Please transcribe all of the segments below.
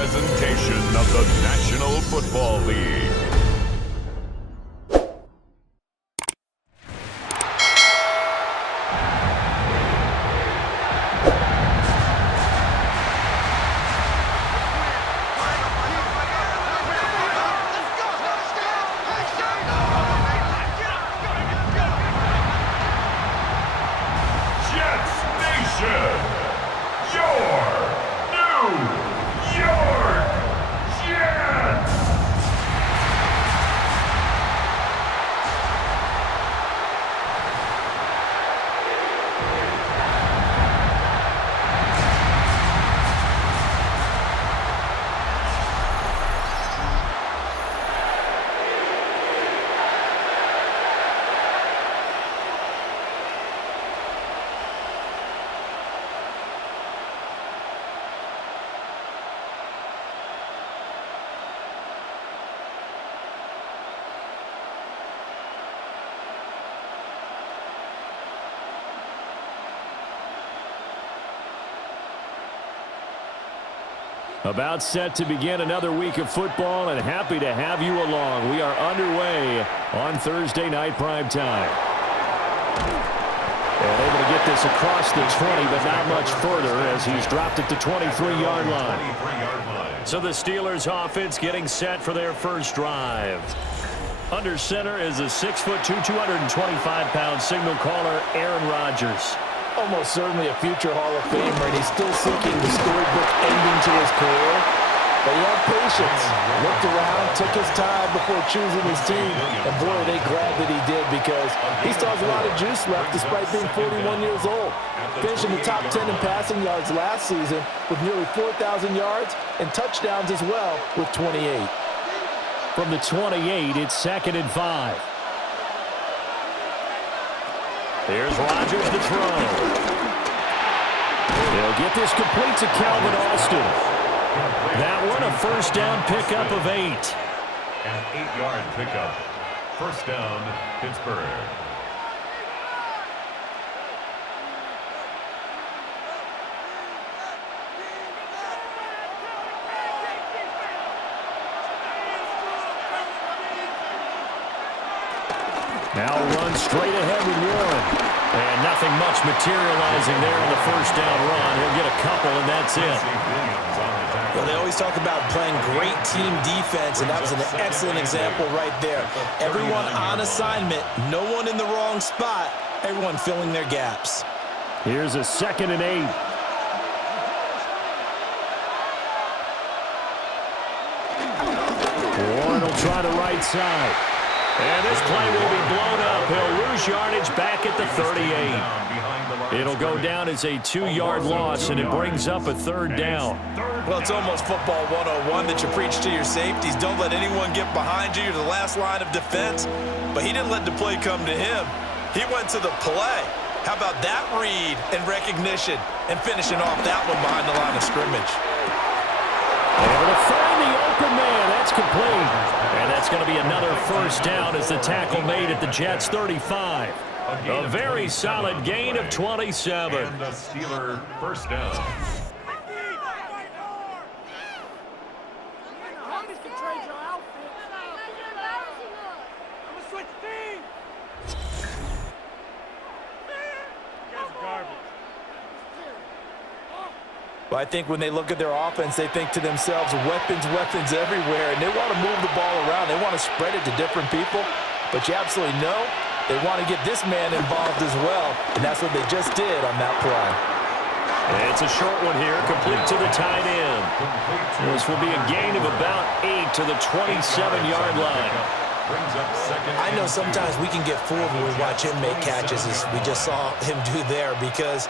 presentation of the National Football League. About set to begin another week of football, and happy to have you along. We are underway on Thursday night primetime. And able to get this across the 20, but not much further as he's dropped it to 23-yard line. So the Steelers offense getting set for their first drive. Under center is a 6'2", 225-pound signal caller, Aaron Rodgers. Almost certainly a future Hall of Famer, and he's still seeking the storybook ending to his career. But he had patience, looked around, took his time before choosing his team, and boy, are they glad that he did, because he still has a lot of juice left despite being 41 years old. Finishing the top 10 in passing yards last season with nearly 4,000 yards and touchdowns as well with 28. From the 28, it's 2nd and 5. Here's Rodgers to throw. He'll get this complete to Calvin Austin. That one a first down pickup of 8. An 8-yard pickup. First down, Pittsburgh. Now run straight ahead with Warren. And nothing much materializing there on the first down run. He'll get a couple, and that's it. Well, they always talk about playing great team defense, and that was an excellent example right there. Everyone on assignment, no one in the wrong spot, everyone filling their gaps. Here's a 2nd and 8. Warren will try to right side. And this play will be blown up. He'll lose yardage back at the 38. It'll go down as a 2-yard loss, and it brings up a 3rd down. Well, it's almost football 101 that you preach to your safeties. Don't let anyone get behind you. You're the last line of defense. But he didn't let the play come to him. He went to the play. How about that read and recognition and finishing off that one behind the line of scrimmage? Able to find the open man. That's complete. And that's going to be another first down as the tackle made at the Jets' 35. A very solid gain of 27. And the Steeler first down. Well, I think when they look at their offense, they think to themselves, weapons, weapons everywhere, and they want to move the ball around. They want to spread it to different people, but you absolutely know they want to get this man involved as well, and that's what they just did on that play. And it's a short one here, complete to the tight end. This will be a gain of about 8 to the 27-yard line. I know sometimes we can get fooled when we watch him make catches, as we just saw him do there, because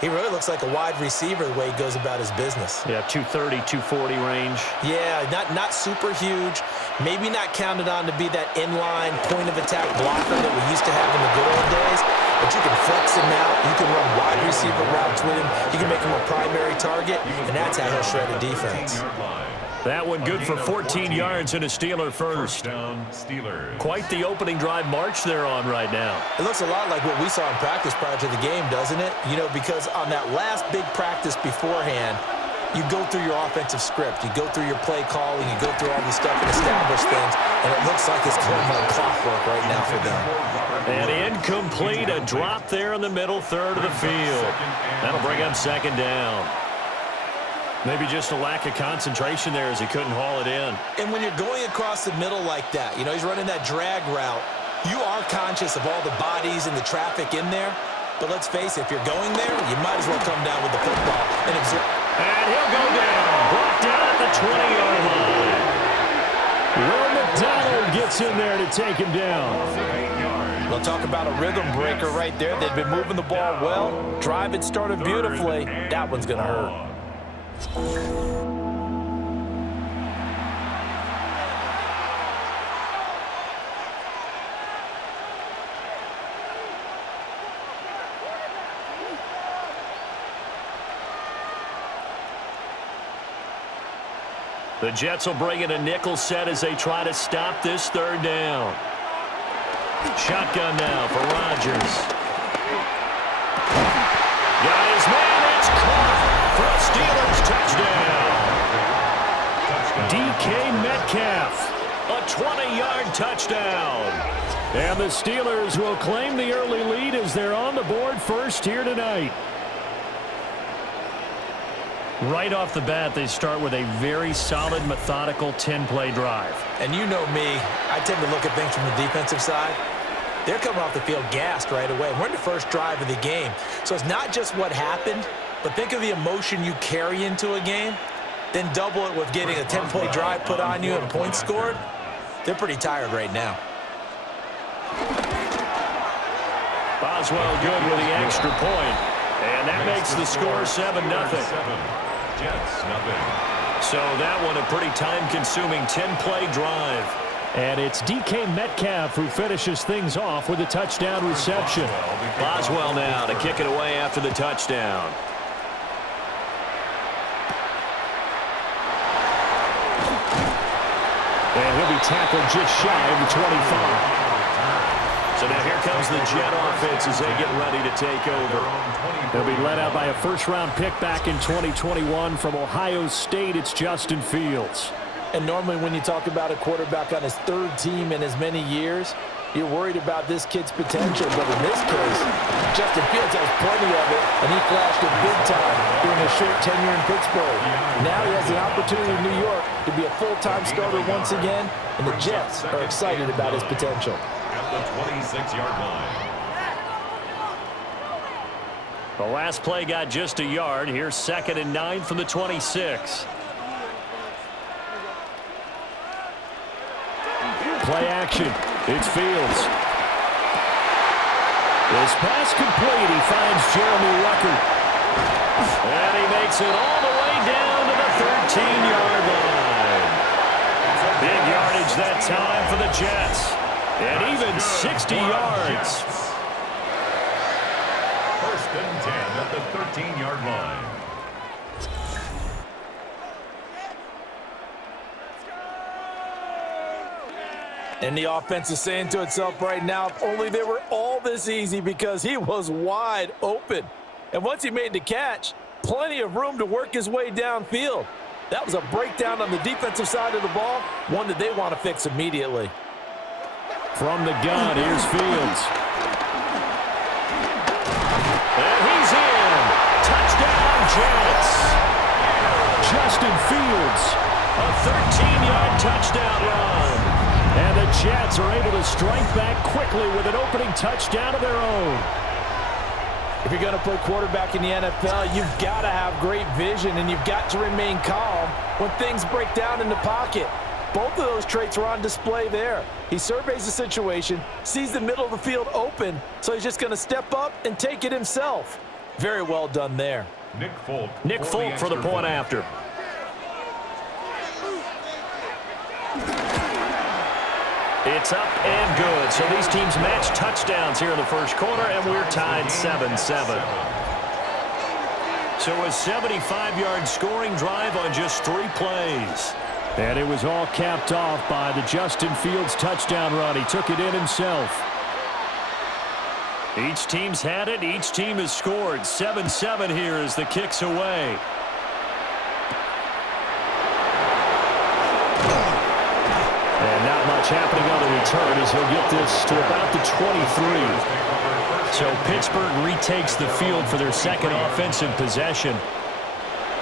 he really looks like a wide receiver the way he goes about his business. Yeah, 230, 240 range. Yeah, not super huge. Maybe not counted on to be that inline point-of-attack blocker that we used to have in the good old days. But you can flex him out. You can run wide receiver routes with him. You can make him a primary target, and that's how he'll shred a defense. That one good for 14 yards and a Steeler first. Quite the opening drive march they're on right now. It looks a lot like what we saw in practice prior to the game, doesn't it? You know, because on that last big practice beforehand, You go through your offensive script. You go through your play calling. You go through all the stuff and establish things. And it looks like it's going like clockwork right now for them. And incomplete. A drop there in the middle third of the field. That'll bring up second down. Maybe just a lack of concentration there as he couldn't haul it in. And when you're going across the middle like that, you know, he's running that drag route, you are conscious of all the bodies and the traffic in there. But let's face it, if you're going there, you might as well come down with the football and observe. And he'll go down. Brought down at the 20-yard line. Will McDonald gets in there to take him down. We'll talk about a rhythm breaker right there. They've been moving the ball well. Drive it started beautifully. That one's going to hurt. The Jets will bring in a nickel set as they try to stop this third down. Shotgun now for Rodgers. Got his man. It's caught for a Steelers touchdown. DK Metcalf, a 20-yard touchdown. And the Steelers will claim the early lead as they're on the board first here tonight. Right off the bat, they start with a very solid, methodical 10-play drive. And you know me, I tend to look at things from the defensive side. They're coming off the field gassed right away. We're in the first drive of the game. So it's not just what happened, but think of the emotion you carry into a game. Then double it with getting a 10-play drive put on you and points scored. They're pretty tired right now. Boswell good with the extra point. And that makes the score 7-0. So that one a pretty time-consuming 10-play drive. And it's DK Metcalf who finishes things off with a touchdown reception. Boswell now to kick it away after the touchdown. And he'll be tackled just shy of the 25. So now here comes the Jet offense as they get ready to take over. They'll be led out by a first-round pick back in 2021 from Ohio State. It's Justin Fields. And normally when you talk about a quarterback on his third team in as many years, you're worried about this kid's potential. But in this case, Justin Fields has plenty of it, and he flashed it big time during a short tenure in Pittsburgh. Now he has an opportunity in New York to be a full-time starter once again, and the Jets are excited about his potential. The 26-yard line. The last play got just a yard. Here's 2nd and 9 from the 26. Play action. It's Fields. This pass complete. He finds Jeremy Ruckert. And he makes it all the way down to the 13-yard line. Big yardage that time for the Jets. And even 60 yards. 1st and 10 at the 13-yard line. And the offense is saying to itself right now, if only they were all this easy, because he was wide open. And once he made the catch, plenty of room to work his way downfield. That was a breakdown on the defensive side of the ball, one that they want to fix immediately. From the gun, here's Fields. And he's in. Touchdown, Jets. Justin Fields, a 13-yard touchdown run. And the Jets are able to strike back quickly with an opening touchdown of their own. If you're going to play quarterback in the NFL, you've got to have great vision, and you've got to remain calm when things break down in the pocket. Both of those traits were on display there. He surveys the situation, sees the middle of the field open, so he's just going to step up and take it himself. Very well done there. Nick Folk for the point after. It's up and good. So these teams match touchdowns here in the first quarter, and we're tied 7-7. So a 75-yard scoring drive on just 3 plays. And it was all capped off by the Justin Fields touchdown run. He took it in himself. Each team's had it. Each team has scored. 7-7 here as the kick's away. happening on the return as he'll get this to about the 23. So Pittsburgh retakes the field for their second offensive possession.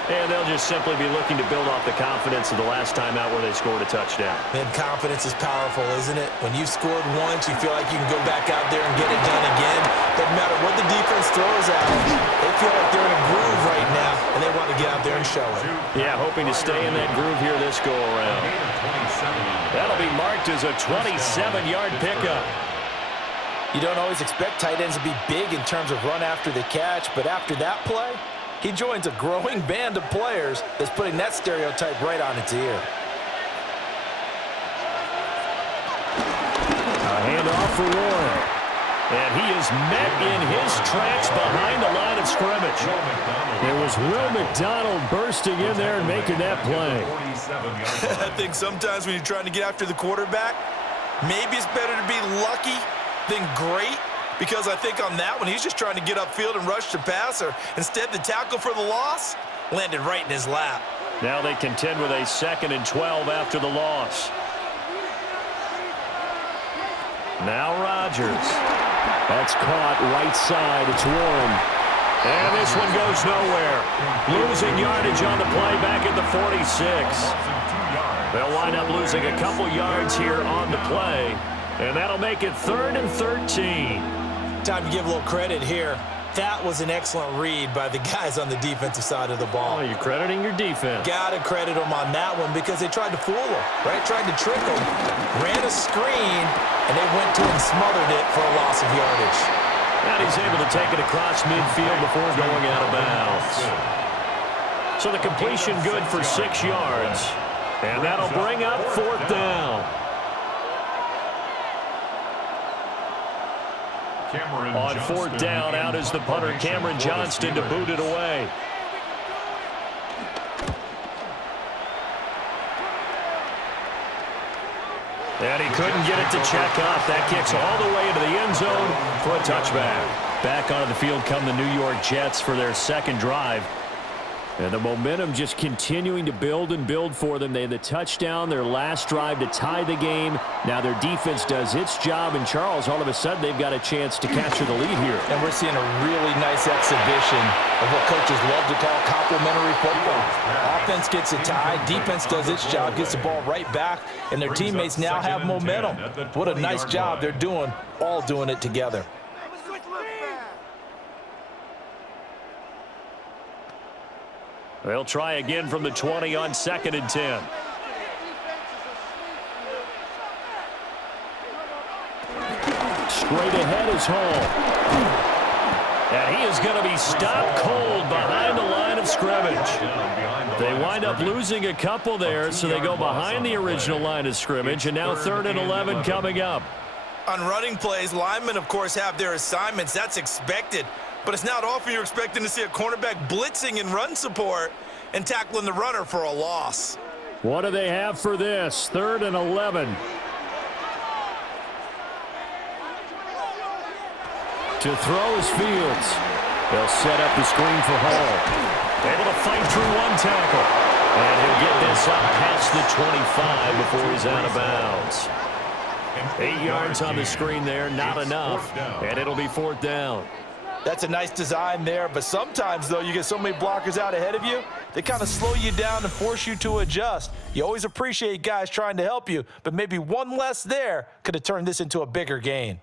And they'll just simply be looking to build off the confidence of the last time out where they scored a touchdown. Man, confidence is powerful, isn't it? When you've scored once, you feel like you can go back out there and get it done again. Doesn't matter what the defense throws at them. They feel like they're in a groove right now, and they want to get out there and show it. Yeah, hoping to stay in that groove here this go-around. That'll be marked as a 27-yard pickup. You don't always expect tight ends to be big in terms of run after the catch, but after that play, he joins a growing band of players that's putting that stereotype right on its ear. A handoff for Warren. And he is met in his tracks behind the line of scrimmage. There was Will McDonald bursting in there and making that play. I think sometimes when you're trying to get after the quarterback, maybe it's better to be lucky than great. Because I think on that one, he's just trying to get upfield and rush the passer. Instead, the tackle for the loss landed right in his lap. Now they contend with a 2nd and 12 after the loss. Now Rodgers. That's caught right side. It's Warren. And this one goes nowhere. Losing yardage on the play back at the 46. They'll wind up losing a couple yards here on the play. And that'll make it 3rd and 13. Time to give a little credit here. That was an excellent read by the guys on the defensive side of the ball. Oh, you're crediting your defense. Got to credit them on that one because they tried to fool him, right? Tried to trick him, ran a screen, and they went to and smothered it for a loss of yardage. And he's able to take it across midfield before going out of bounds. So the completion good for 6 yards. And that'll bring up 4th down. On 4th down, out is the punter, Cameron Johnston, to boot it away. And he couldn't get it to check up. That kicks all the way into the end zone for a touchback. Back onto the field come the New York Jets for their second drive. And the momentum just continuing to build and build for them. They had the touchdown, their last drive to tie the game. Now their defense does its job, and Charles, all of a sudden, they've got a chance to capture the lead here. And we're seeing a really nice exhibition of what coaches love to call complementary football. Offense gets a tie, defense does its job, gets the ball right back, and their teammates now have momentum. What a nice job they're doing, all doing it together. They'll try again from the 20 on 2nd and 10. Straight ahead is Hall. And he is going to be stopped cold behind the line of scrimmage. They wind up losing a couple there, so they go behind the original line of scrimmage, and now 3rd and 11 coming up. On running plays, linemen, of course, have their assignments. That's expected. But it's not often you're expecting to see a cornerback blitzing in run support and tackling the runner for a loss. What do they have for this? 3rd and 11. To throw is Fields. They'll set up the screen for Hall. Able to fight through one tackle. And he'll get this up past the 25 before he's out of bounds. 8 yards on the screen there, not enough. And it'll be 4th down. That's a nice design there, but sometimes, though, you get so many blockers out ahead of you, they kind of slow you down and force you to adjust. You always appreciate guys trying to help you, but maybe one less there could have turned this into a bigger gain.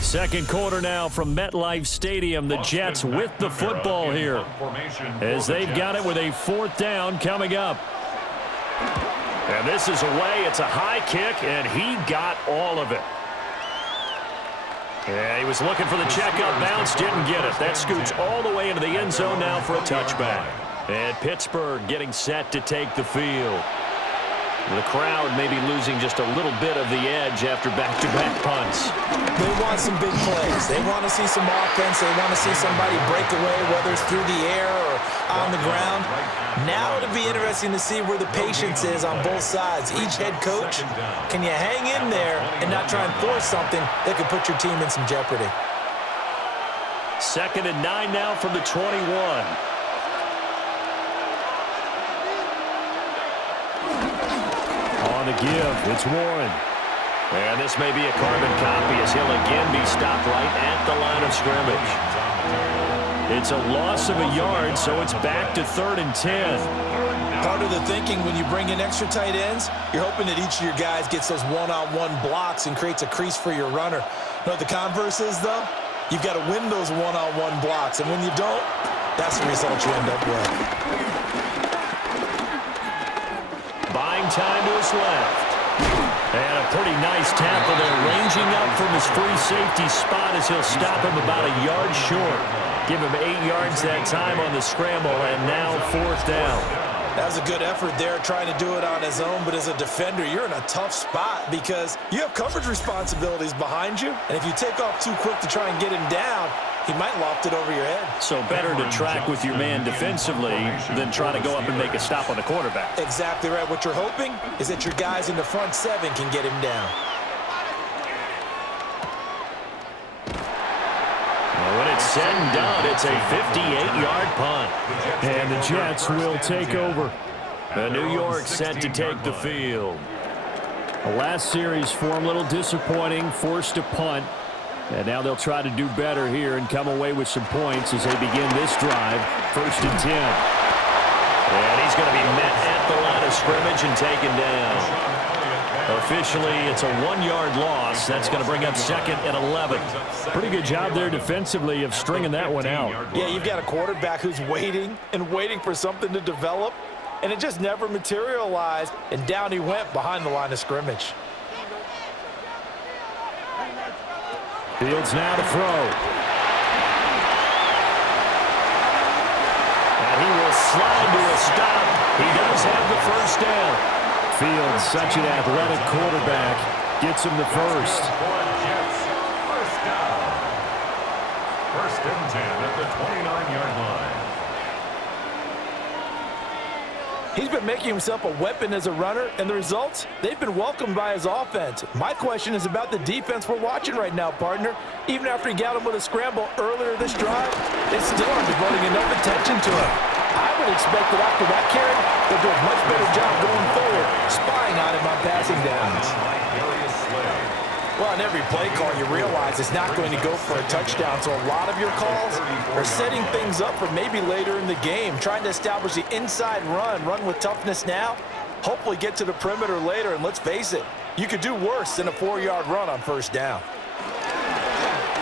Second quarter now from MetLife Stadium. The Jets with the football here as they've got it with a 4th down coming up. And this is away. It's a high kick, and he got all of it. Yeah, he was looking for the checkup bounce, didn't get it. That scoots all the way into the end zone now for a touchback. And Pittsburgh getting set to take the field. The crowd may be losing just a little bit of the edge after back-to-back punts. They want some big plays. They want to see some offense. They want to see somebody break away, whether it's through the air or on the ground. Now it'll be interesting to see where the patience is on both sides. Each head coach, can you hang in there and not try and force something that could put your team in some jeopardy? 2nd and 9 now from the 21. On the give, it's Warren. And this may be a carbon copy as he'll again be stopped right at the line of scrimmage. It's a loss of a yard, so it's back to 3rd and 10. Part of the thinking when you bring in extra tight ends, you're hoping that each of your guys gets those one-on-one blocks and creates a crease for your runner. You know what the converse is, though? You've got to win those one-on-one blocks, and when you don't, that's the result you end up with. Buying time to his left. And a pretty nice tackle there, ranging up from his free safety spot as he'll stop him about a yard short. Give him 8 yards that time on the scramble, and now 4th down. That was a good effort there, trying to do it on his own, but as a defender, you're in a tough spot because you have coverage responsibilities behind you, and if you take off too quick to try and get him down, he might loft it over your head. So better to track with your man defensively than try to go up and make a stop on the quarterback. Exactly right. What you're hoping is that your guys in the front 7 can get him down. When it's said and done, it's a 58-yard punt. And the Jets will take over. The New York set to take the field. The last series for him, a little disappointing, forced a punt. And now they'll try to do better here and come away with some points as they begin this drive. 1st and 10. And he's going to be met at the line of scrimmage and taken down. Officially, it's a 1-yard loss. That's going to bring up 2nd and 11. Pretty good job there defensively of stringing that one out. Yeah, you've got a quarterback who's waiting and waiting for something to develop, and it just never materialized, and down he went behind the line of scrimmage. Fields now to throw. And he will slide to a stop. He does have the 1st down. Fields, such an athletic quarterback, gets him the 1st. 1st down. 1st and 10 at the 29-yard line. He's been making himself a weapon as a runner, and the results, they've been welcomed by his offense. My question is about the defense we're watching right now, partner. Even after he got him with a scramble earlier this drive, they still aren't devoting enough attention to him. I would expect that after that carry, they'll do a much better job going forward, spying on him on passing downs. Well, on every play call, you realize it's not going to go for a touchdown, so a lot of your calls are setting things up for maybe later in the game, trying to establish the inside run with toughness now, hopefully get to the perimeter later, and let's face it, you could do worse than a 4-yard run on 1st down.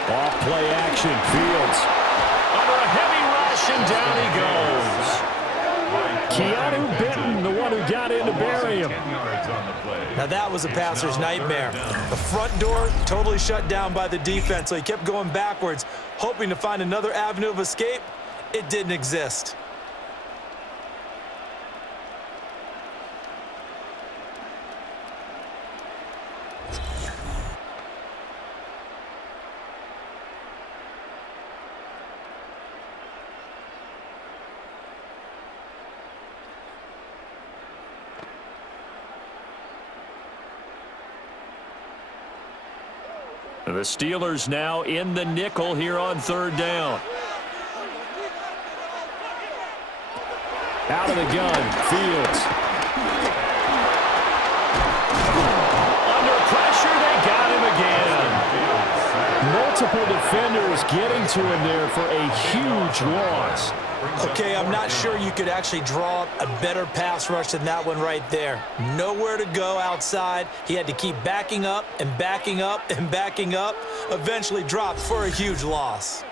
Off play action, Fields. Under a heavy rush, and down he goes. Keanu Benton, the one who got in to bury him. Now that was a passer's nightmare. The front door totally shut down by the defense, so he kept going backwards, hoping to find another avenue of escape. It didn't exist. The Steelers now in the nickel here on 3rd down. Out of the gun, Fields. Under pressure, they got him again. Multiple defenders getting to him there for a huge loss. Okay, I'm not sure you could actually draw up a better pass rush than that one right there. Nowhere to go outside. He had to keep backing up and backing up and backing up. Eventually dropped for a huge loss.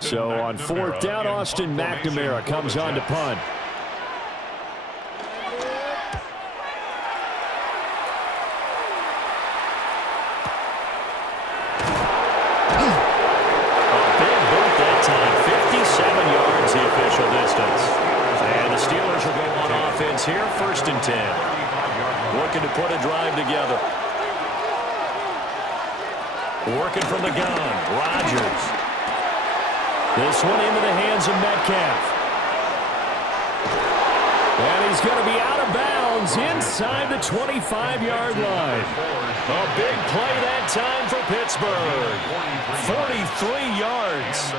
So on 4th down, Austin McNamara comes on to punt. Big boot that time, 57 yards the official distance. And the Steelers will go on offense here, 1st and 10. Looking to put a drive together. Working from the gun, Rodgers. This one into the hands of Metcalf. And he's going to be out of bounds inside the 25-yard line. A big play that time for Pittsburgh. 43 yards.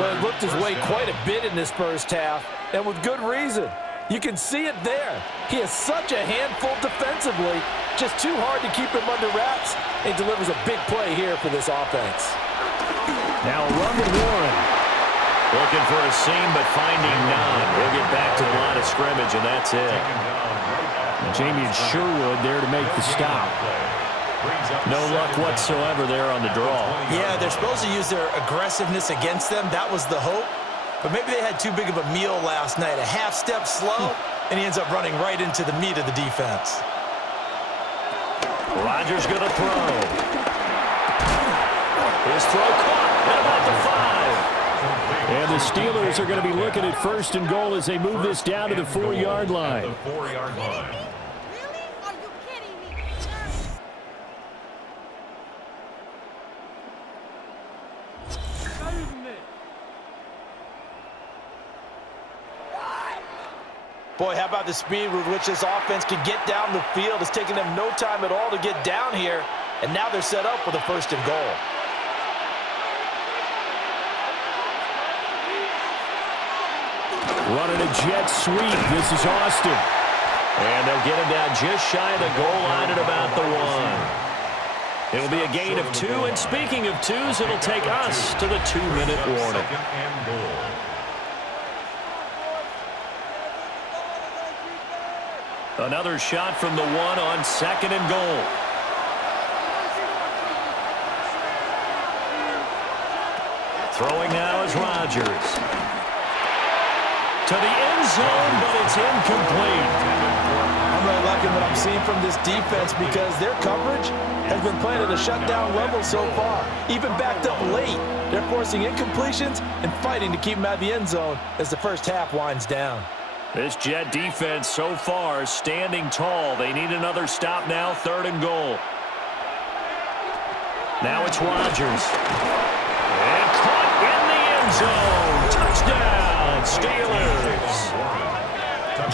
Well, he looked his way quite a bit in this first half, and with good reason. You can see it there. He is such a handful defensively. Just too hard to keep him under wraps. He delivers a big play here for this offense. Now run with Warren. Looking for a seam, but finding none. He'll get back to the line of scrimmage, and that's it. Jamie Sherwood there to make the stop. No luck whatsoever there on the draw. Yeah, they're supposed to use their aggressiveness against them. That was the hope. But maybe they had too big of a meal last night. A half step slow, and he ends up running right into the meat of the defense. Rodgers going to throw. His throw caught at about the 5. And the Steelers are going to be looking at first and goal as they move this down to the 4-yard line. Really? Are you kidding me? Boy, how about the speed with which this offense can get down the field? It's taking them no time at all to get down here, and now they're set up with a first and goal. Running a jet sweep. This is Austin. And they'll get him down just shy of the goal line at about the 1. It'll be a gain of 2. And speaking of 2s, it'll take us to the 2-minute warning. Another shot from the 1 on 2nd and goal. Throwing now is Rodgers. To the end zone, but it's incomplete. I'm really liking what I'm seeing from this defense because their coverage has been playing at a shutdown level so far. Even backed up late, they're forcing incompletions and fighting to keep them out of the end zone as the first half winds down. This Jet defense so far standing tall. They need another stop now, 3rd and goal. Now it's Rodgers. And caught in the end zone. Touchdown, Steelers.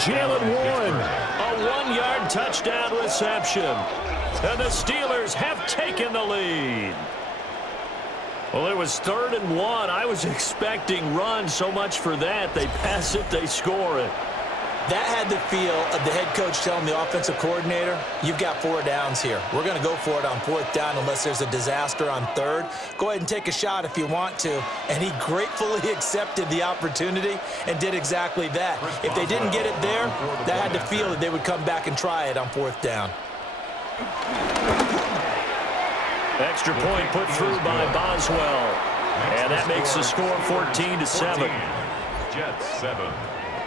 Jalen Warren, a 1-yard touchdown reception. And the Steelers have taken the lead. Well, it was 3rd and 1. I was expecting run, so much for that. They pass it, they score it. That had the feel of the head coach telling the offensive coordinator, you've got 4 downs here. We're going to go for it on 4th down unless there's a disaster on 3rd. Go ahead and take a shot if you want to. And he gratefully accepted the opportunity and did exactly that. If they didn't get it there, that had the feel that they would come back and try it on 4th down. Extra point put through by Boswell. And that makes the score 14-7. Jets 7.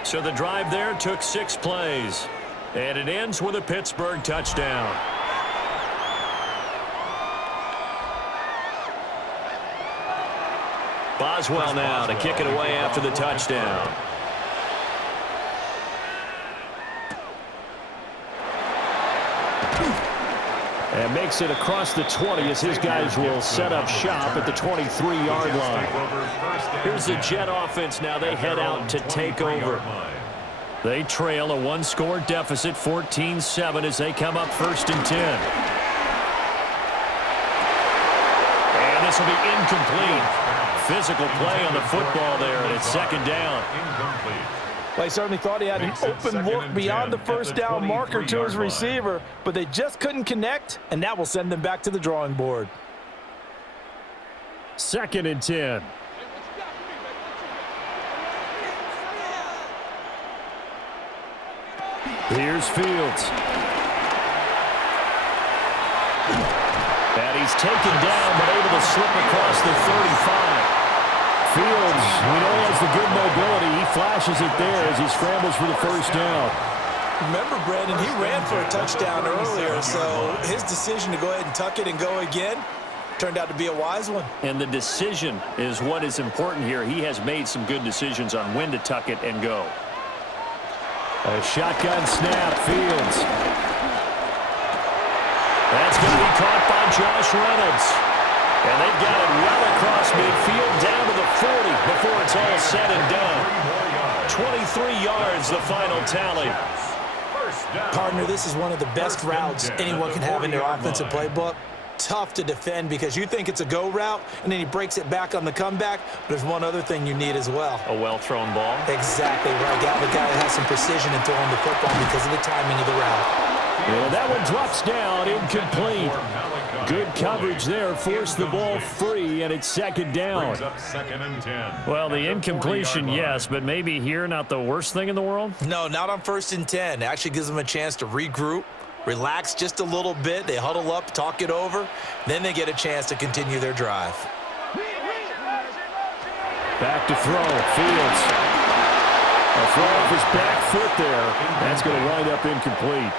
So the drive there took 6 plays. And it ends with a Pittsburgh touchdown. Boswell now to kick it away after the touchdown. And makes it across the 20 as his guys will set up shop at the 23-yard line. Here's the Jet offense now. They head out to take over. They trail a 1-score deficit, 14-7, as they come up 1st and 10. And this will be incomplete. Physical play on the football there, and it's 2nd down. Well, he certainly thought he had an open look beyond the 1st down marker to his receiver, but they just couldn't connect, and that will send them back to the drawing board. 2nd and 10. Here's Fields. And he's taken down, but able to slip across the 35. Fields, we know he has the good mobility. He flashes it there as he scrambles for the 1st down. Remember, Brandon, he ran for a touchdown earlier, so his decision to go ahead and tuck it and go again turned out to be a wise one. And the decision is what is important here. He has made some good decisions on when to tuck it and go. A shotgun snap, Fields. That's going to be caught by Josh Reynolds. And they've got it well across midfield down to the 40 before it's all said and done. 23 yards, the final tally. Partner, this is one of the best routes anyone can have in their offensive playbook. Tough to defend because you think it's a go route, and then he breaks it back on the comeback. But there's one other thing you need as well. A well-thrown ball. Exactly right. Got the guy that has some precision in throwing the football because of the timing of the route. Yeah, that one drops down, incomplete. Good coverage there, forced the ball free, and it's second down. Well, the incompletion, yes, but maybe here not the worst thing in the world? No, not on 1st and 10. It actually gives them a chance to regroup, relax just a little bit. They huddle up, talk it over. Then they get a chance to continue their drive. Back to throw. Fields. A throw off his back foot there. That's going to wind up incomplete.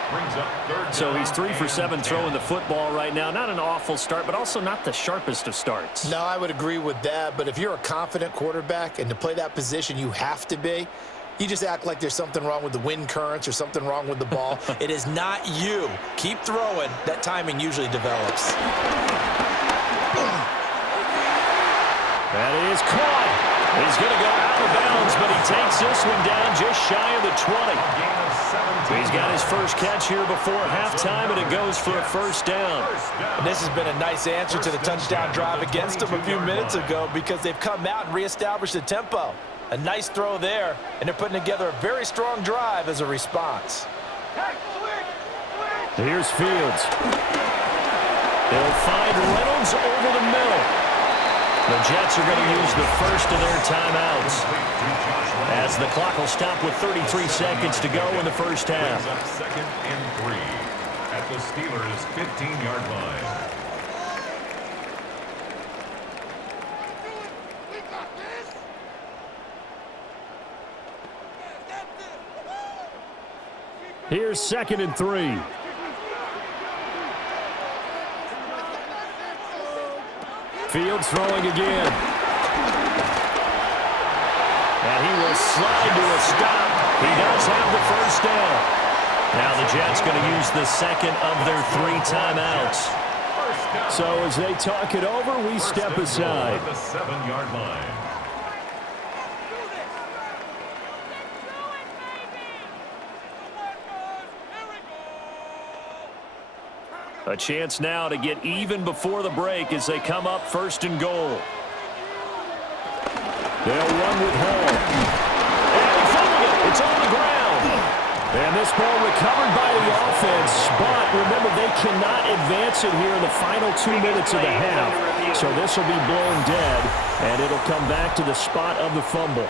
So he's 3 for 7 throwing the football right now. Not an awful start, but also not the sharpest of starts. No, I would agree with that. But if you're a confident quarterback and to play that position, you have to be. You just act like there's something wrong with the wind currents or something wrong with the ball. It is not you. Keep throwing. That timing usually develops. That is caught. He's going to go out of bounds, but he takes this one down just shy of the 20. He's got his first catch here before halftime, and it goes for a first down. And this has been a nice answer to the touchdown drive against them a few minutes ago because they've come out and reestablished the tempo. A nice throw there, and they're putting together a very strong drive as a response. Here's Fields. They'll find Reynolds over the middle. The Jets are going to use the first of their timeouts as the clock will stop with 33 seconds to go in the first half. Second and 3 at the Steelers' 15-yard line. Here's 2nd and 3. Fields throwing again. And he will slide to a stop. He does have the first down. Now the Jets going to use the second of their 3 timeouts. So as they talk it over, we step aside. The 7-yard line. A chance now to get even before the break as they come up 1st and goal. They'll run with Hall. And he fumbled it. It's on the ground. And this ball recovered by the offense. But remember, they cannot advance it here in the final 2 minutes of the half. So this will be blown dead, and it'll come back to the spot of the fumble.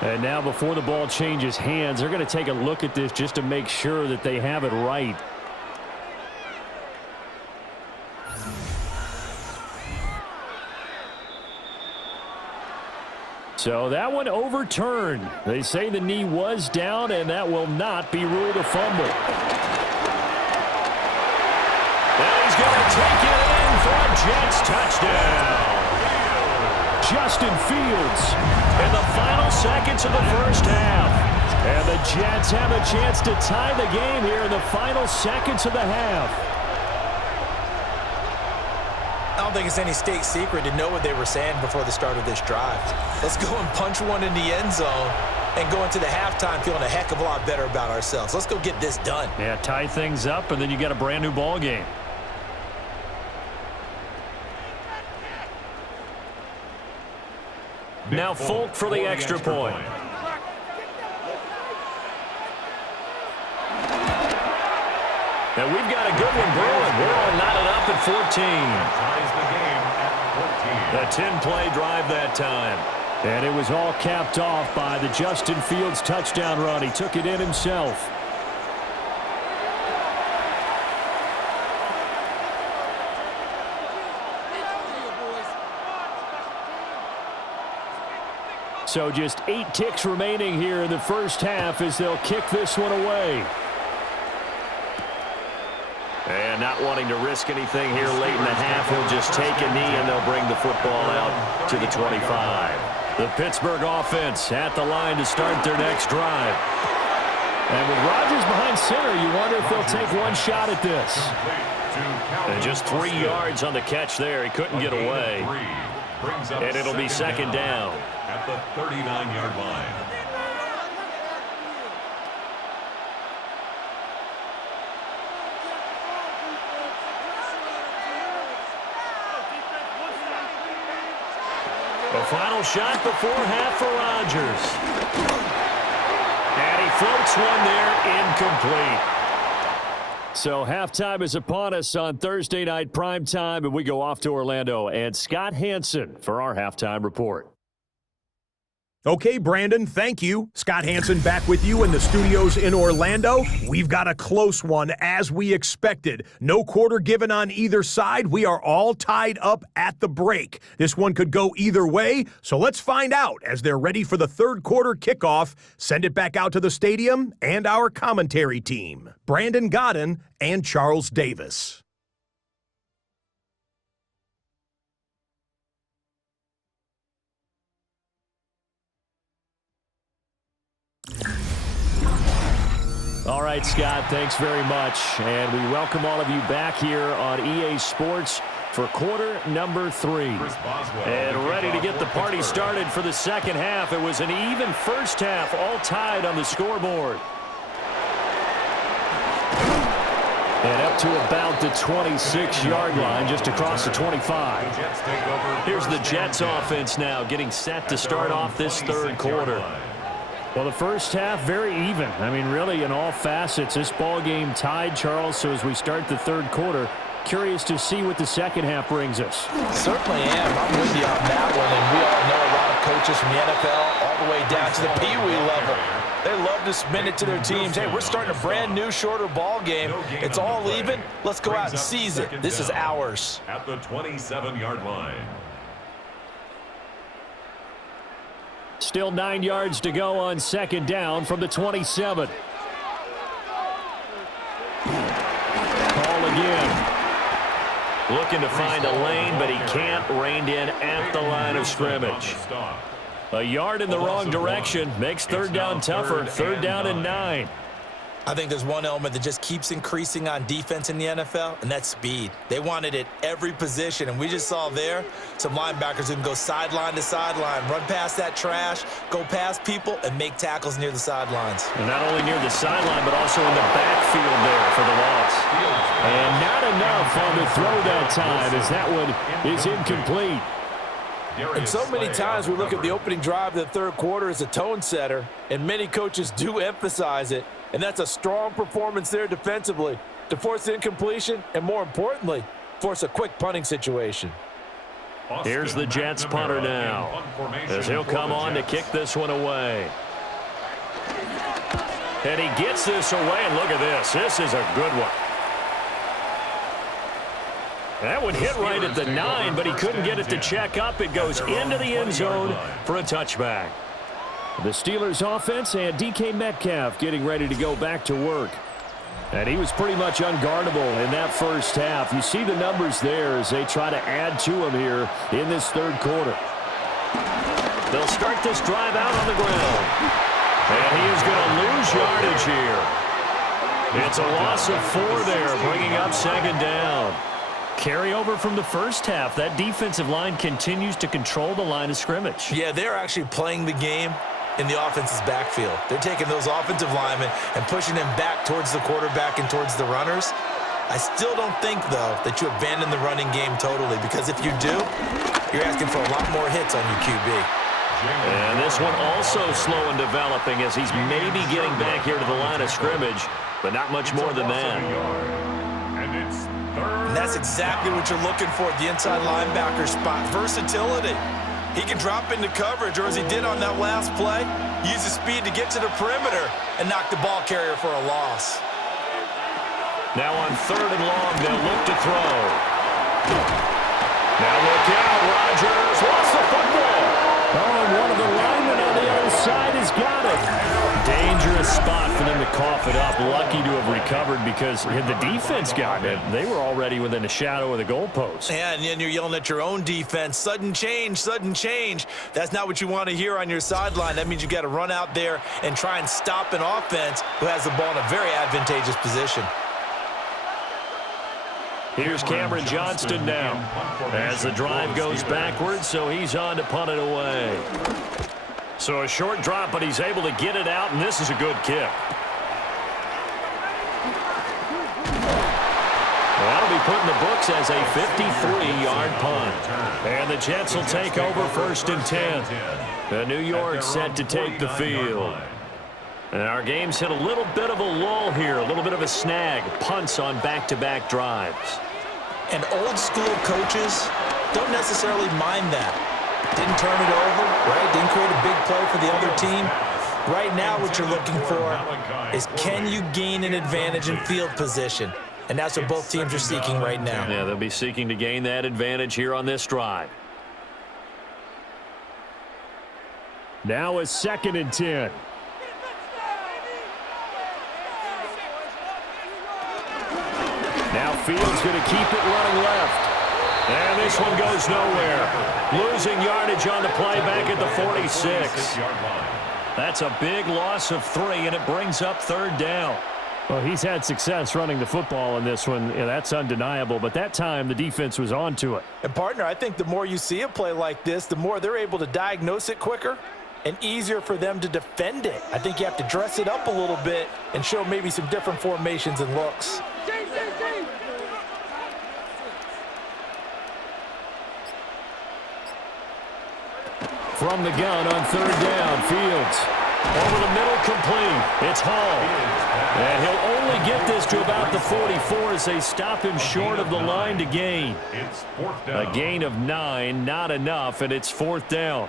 And now before the ball changes hands, they're going to take a look at this just to make sure that they have it right. So that one overturned. They say the knee was down, and that will not be ruled a fumble. And he's going to take it in for a Jets touchdown. Justin Fields in the final seconds of the first half. And the Jets have a chance to tie the game here in the final seconds of the half. I don't think it's any state secret to know what they were saying before the start of this drive. Let's go and punch one in the end zone and go into the halftime feeling a heck of a lot better about ourselves. Let's go get this done. Yeah, tie things up, and then you got a brand new ball game. Now Folk for the extra point. And we've got a good one brewing. We're all knotted up at 14. The 10-play drive that time. And it was all capped off by the Justin Fields touchdown run. He took it in himself. So just 8 ticks remaining here in the first half as they'll kick this one away. And not wanting to risk anything here late in the half, he'll just take a knee and they'll bring the football out to the 25. The Pittsburgh offense at the line to start their next drive. And with Rodgers behind center, you wonder if they'll take one shot at this. And just 3 yards on the catch there. He couldn't get away. And it'll be second down. At the 39-yard line. The final shot before half for Rodgers. And he floats one there, incomplete. So halftime is upon us on Thursday night primetime, and we go off to Orlando. And Scott Hansen for our halftime report. Okay, Brandon, thank you. Scott Hansen back with you in the studios in Orlando. We've got a close one, as we expected. No quarter given on either side. We are all tied up at the break. This one could go either way, so let's find out as they're ready for the third quarter kickoff. Send it back out to the stadium and our commentary team, Brandon Godden and Charles Davis. All right, Scott, thanks very much. And we welcome all of you back here on EA Sports for quarter number 3. And ready to get the party started for the second half. It was an even first half, all tied on the scoreboard. And up to about the 26-yard line, just across the 25. Here's the Jets offense now getting set to start off this third quarter. Well, the first half, very even. I mean, really, in all facets, this ball game tied, Charles. So as we start the third quarter, curious to see what the second half brings us. Certainly am. I'm with you on that one. And we all know a lot of coaches from the NFL all the way down to the Pee-wee level. They love to spin it to their teams. Hey, we're starting a brand new, shorter ball game. It's all even. Let's go out and seize it. This is ours. At the 27-yard line. Still 9 yards to go on second down from the 27. Ball again. Looking to find a lane, but he can't. Reined in at the line of scrimmage. A yard in the wrong direction makes third down tougher. Third down and 9. I think there's one element that just keeps increasing on defense in the NFL, and that's speed. They want it at every position, and we just saw there some linebackers who can go sideline to sideline, run past that trash, go past people, and make tackles near the sidelines. And not only near the sideline, but also in the backfield there for the loss. And not enough on the throw that time, as that one is incomplete. And so many times we look at the opening drive of the third quarter as a tone setter, and many coaches do emphasize it. And that's a strong performance there defensively to force incompletion and, more importantly, force a quick punting situation. Here's the Jets punter now as he'll come on to kick this one away. And he gets this away, and look at this. This is a good one. That would hit right at the 9, but he couldn't get it to check up. It goes into the end zone for a touchback. The Steelers offense and DK Metcalf getting ready to go back to work. And he was pretty much unguardable in that first half. You see the numbers there as they try to add to him here in this third quarter. They'll start this drive out on the ground. And he is going to lose yardage here. It's a loss of 4 there, bringing up second down. Carryover from the first half. That defensive line continues to control the line of scrimmage. Yeah, they're actually playing the game in the offense's backfield. They're taking those offensive linemen and pushing them back towards the quarterback and towards the runners. I still don't think, though, that you abandon the running game totally, because if you do, you're asking for a lot more hits on your QB. And this one also slow in developing as he's maybe getting back here to the line of scrimmage, but not much more than that. And that's exactly what you're looking for at the inside linebacker spot, versatility. He can drop into coverage, or as he did on that last play, use his speed to get to the perimeter and knock the ball carrier for a loss. Now on third and long, they'll look to throw. Now look out, Rodgers lost the football. Oh, and one of the linemen on the other side has got it. Dangerous spot for them to cough it up. Lucky to have recovered because had the defense gotten it, they were already within a shadow of the goalpost. Yeah, and then you're yelling at your own defense. Sudden change, sudden change. That's not what you want to hear on your sideline. That means you got to run out there and try and stop an offense who has the ball in a very advantageous position. Here's Cameron Johnston now. As the drive goes backwards, so he's on to punt it away. So a short drop, but he's able to get it out, and this is a good kick. That'll be put in the books as a 53-yard punt. And the Jets will take over 1st and 10. The New York set to take the field. And our game's hit a little bit of a lull here, a little bit of a snag. Punts on back-to-back drives. And old-school coaches don't necessarily mind that. Didn't turn it over, right? Didn't create a big play for the other team. Right now what you're looking for is can you gain an advantage in field position? And that's what both teams are seeking right now. Yeah, they'll be seeking to gain that advantage here on this drive. Now is 2nd and 10. Now Fields going to keep it running left. And this one goes nowhere. Losing yardage on the play back at the 46. That's a big loss of 3, and it brings up 3rd down. Well, he's had success running the football in this one. Yeah, that's undeniable, but that time the defense was on to it. And, partner, I think the more you see a play like this, the more they're able to diagnose it quicker and easier for them to defend it. I think you have to dress it up a little bit and show maybe some different formations and looks. From the gun on 3rd down, Fields. Over the middle, complete. It's Hall. And he'll only get this to about the 44 as they stop him short of the line to gain. It's 4th down. A gain of 9, not enough, and it's 4th down.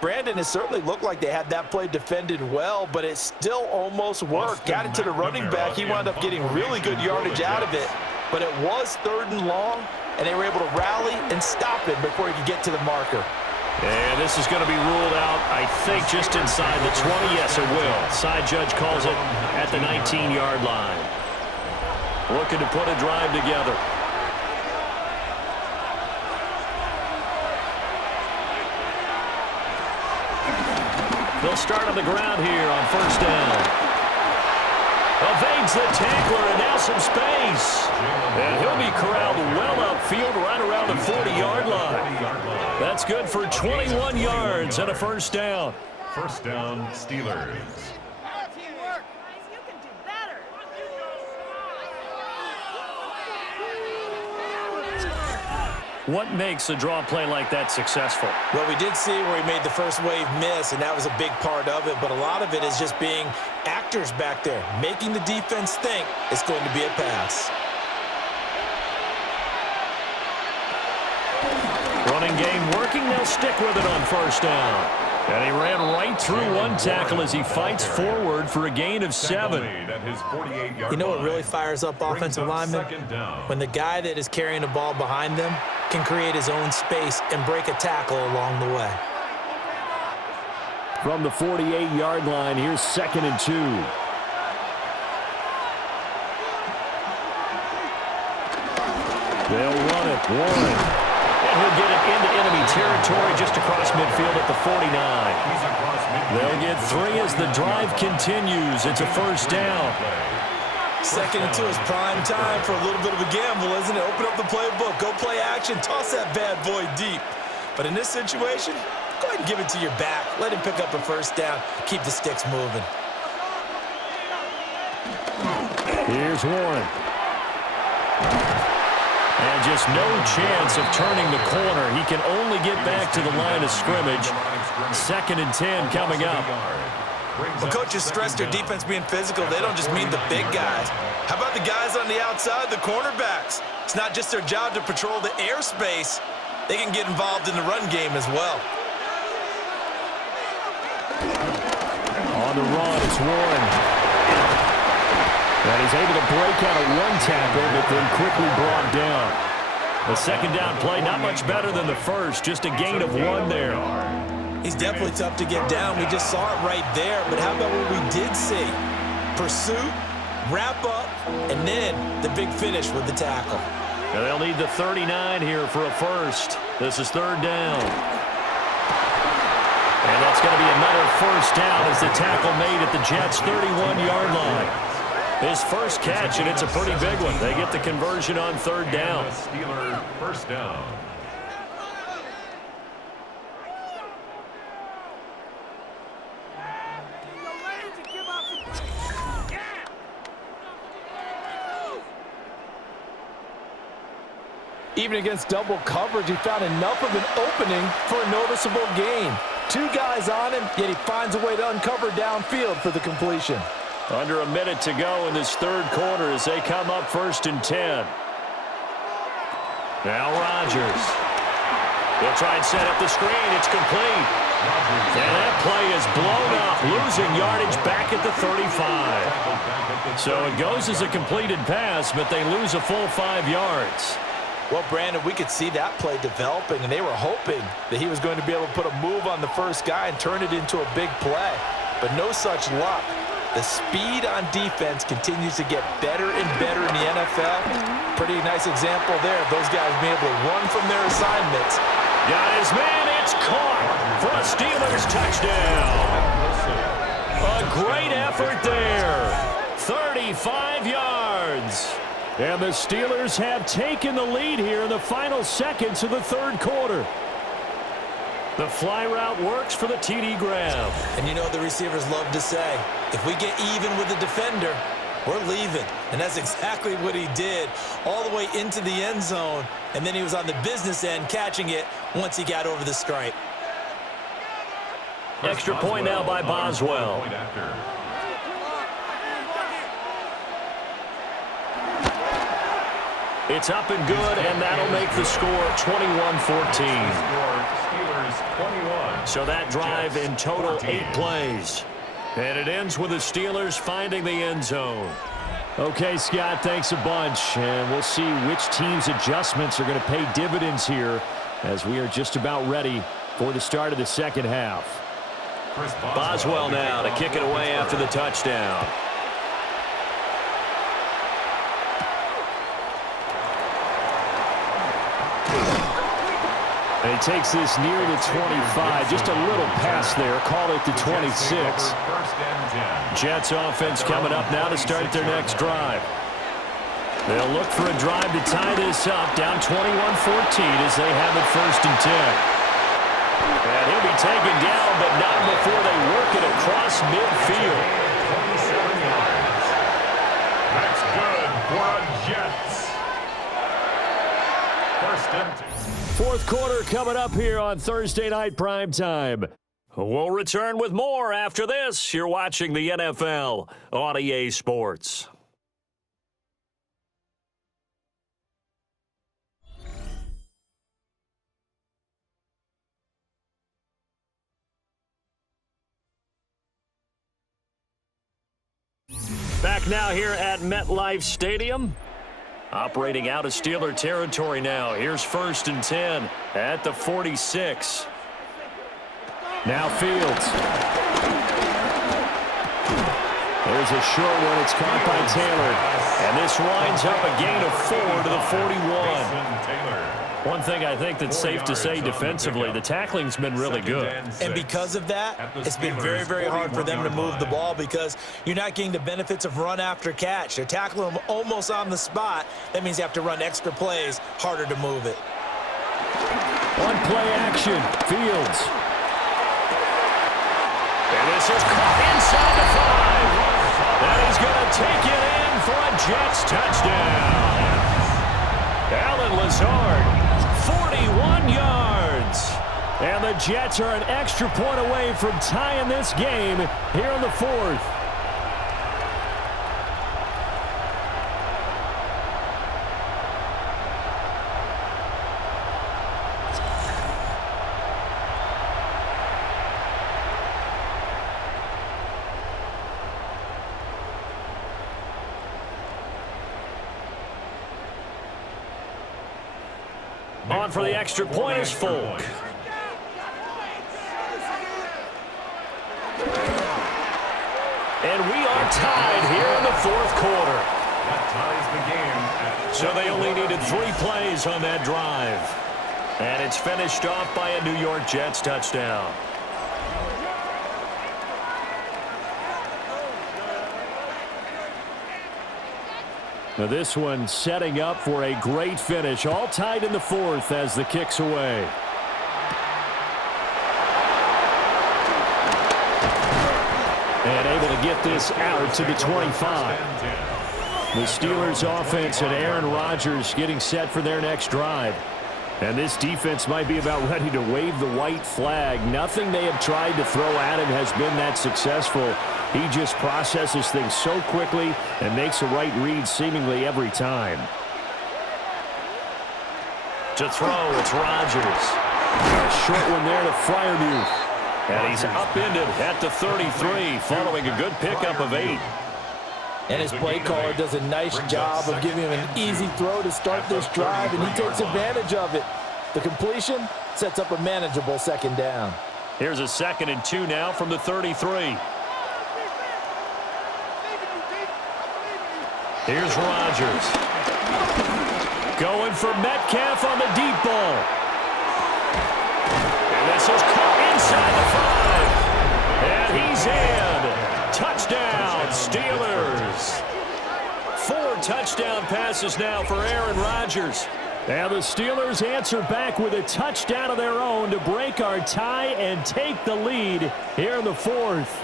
Brandon, it certainly looked like they had that play defended well, but it still almost worked. Got it to the running back. He wound up getting really good yardage out of it, but it was 3rd and long, and they were able to rally and stop it before he could get to the marker. And this is going to be ruled out, I think, just inside the 20. Yes, it will. Side judge calls it at the 19-yard line. Looking to put a drive together. They'll start on the ground here on 1st down. Evades the tackler, and now some space. And he'll be corralled well upfield right around the 40-yard line. That's good for 21 yards and a 1st down. 1st down, Steelers. Teamwork. Guys, you can do better. What makes a draw play like that successful? Well, we did see where he made the first wave miss, and that was a big part of it. But a lot of it is just being actors back there, making the defense think it's going to be a pass. Running game working. They'll stick with it on 1st down. And he ran right through one tackle as he fights forward for a gain of 7. You know what really fires up offensive linemen? When the guy that is carrying the ball behind them can create his own space and break a tackle along the way. From the 48-yard line, here's 2nd and 2. They'll run it. Warren. And he'll get it into enemy territory just across midfield at the 49. They'll get 3 as the drive continues. It's a 1st down. 2nd and 2 is prime time for a little bit of a gamble, isn't it? Open up the playbook, go play action, toss that bad boy deep. But in this situation, go ahead and give it to your back. Let him pick up a 1st down. Keep the sticks moving. Here's Warren. And just no chance of turning the corner. He can only get back to the line of scrimmage. 2nd and 10 coming up. When coaches stress their defense being physical, they don't just mean the big guys. How about the guys on the outside, the cornerbacks? It's not just their job to patrol the airspace. They can get involved in the run game as well. On the run, it's Warren. And he's able to break out of one tackle, but then quickly brought down. The 2nd down play, not much better than the first, just a gain of 1 there. He's definitely tough to get down. We just saw it right there. But how about what we did see? Pursuit, wrap up, and then the big finish with the tackle. And they'll need the 39 here for a 1st. This is 3rd down. And that's going to be another 1st down as the tackle made at the Jets' 31-yard line. His first catch, and it's a pretty big one. They get the conversion on third down. Steeler first down. Even against double coverage, he found enough of an opening for a noticeable gain. 2 guys on him, yet he finds a way to uncover downfield for the completion. Under a minute to go in this third quarter as they come up 1st and 10. Now Rodgers. He'll try and set up the screen. It's complete. And that play is blown up, losing yardage back at the 35. So it goes as a completed pass, but they lose a full 5 yards. Well, Brandon, we could see that play developing, and they were hoping that he was going to be able to put a move on the first guy and turn it into a big play. But no such luck. The speed on defense continues to get better and better in the NFL. Pretty nice example there of those guys being able to run from their assignments. Got his man. It's caught for a Steelers touchdown. A great effort there. 35 yards. And the Steelers have taken the lead here in the final seconds of the third quarter. The fly route works for the TD grab. And you know what the receivers love to say? If we get even with the defender, we're leaving. And that's exactly what he did, all the way into the end zone. And then he was on the business end catching it once he got over the stripe. Extra point now by Boswell. It's up and good, and that'll make the score 21-14. So that drive in total 8 plays. And it ends with the Steelers finding the end zone. Okay, Scott, thanks a bunch. And we'll see which team's adjustments are going to pay dividends here as we are just about ready for the start of the second half. Boswell now to kick it away after the touchdown. And he takes this near the 25. Just a little pass there. Call it the 26. Jets offense coming up now to start their next drive. They'll look for a drive to tie this up. Down 21-14 as they have it 1st and 10. And he'll be taken down, but not before they work it across midfield. 27 yards. That's good for a Jets. 1st and 10. Fourth quarter coming up here on Thursday Night Primetime. We'll return with more after this. You're watching the NFL on EA Sports. Back now here at MetLife Stadium. Operating out of Steeler territory now. Here's 1st and 10 at the 46. Now Fields. There's a short one. It's caught by Taylor. And this winds up a gain of 4 to the 41. One thing I think that's safe to say defensively, the tackling's been really good. And because of that, it's been very, very hard for them to move the ball because you're not getting the benefits of run after catch. They're tackling them almost on the spot. That means you have to run extra plays, harder to move it. On play action, Fields. And this is caught inside the 5. And he's going to take it in for a Jets touchdown. Alan Lazard. 41 yards. And the Jets are an extra point away from tying this game here in the 4th. On for the extra point is Folk. And we are tied here in the 4th quarter. That ties the game. So they only needed 3 plays on that drive. And it's finished off by a New York Jets touchdown. Now this one setting up for a great finish. All tied in the fourth as the kick's away. And able to get this out to the 25. The Steelers offense and Aaron Rodgers getting set for their next drive. And this defense might be about ready to wave the white flag. Nothing they have tried to throw at him has been that successful. He just processes things so quickly and makes the right read seemingly every time. To throw, it's Rodgers. A short one there to Freiermuth. And he's upended at the 33, following a good pickup of 8. And his play caller does a nice job of giving him an easy throw to start this drive, and he takes advantage of it. The completion sets up a manageable second down. Here's a 2nd and 2 now from the 33. Here's Rodgers. Going for Metcalf on the deep ball. And this is caught inside the 5. And he's in. Touchdown, Steelers. 4 touchdown passes now for Aaron Rodgers. And the Steelers answer back with a touchdown of their own to break our tie and take the lead here in the fourth.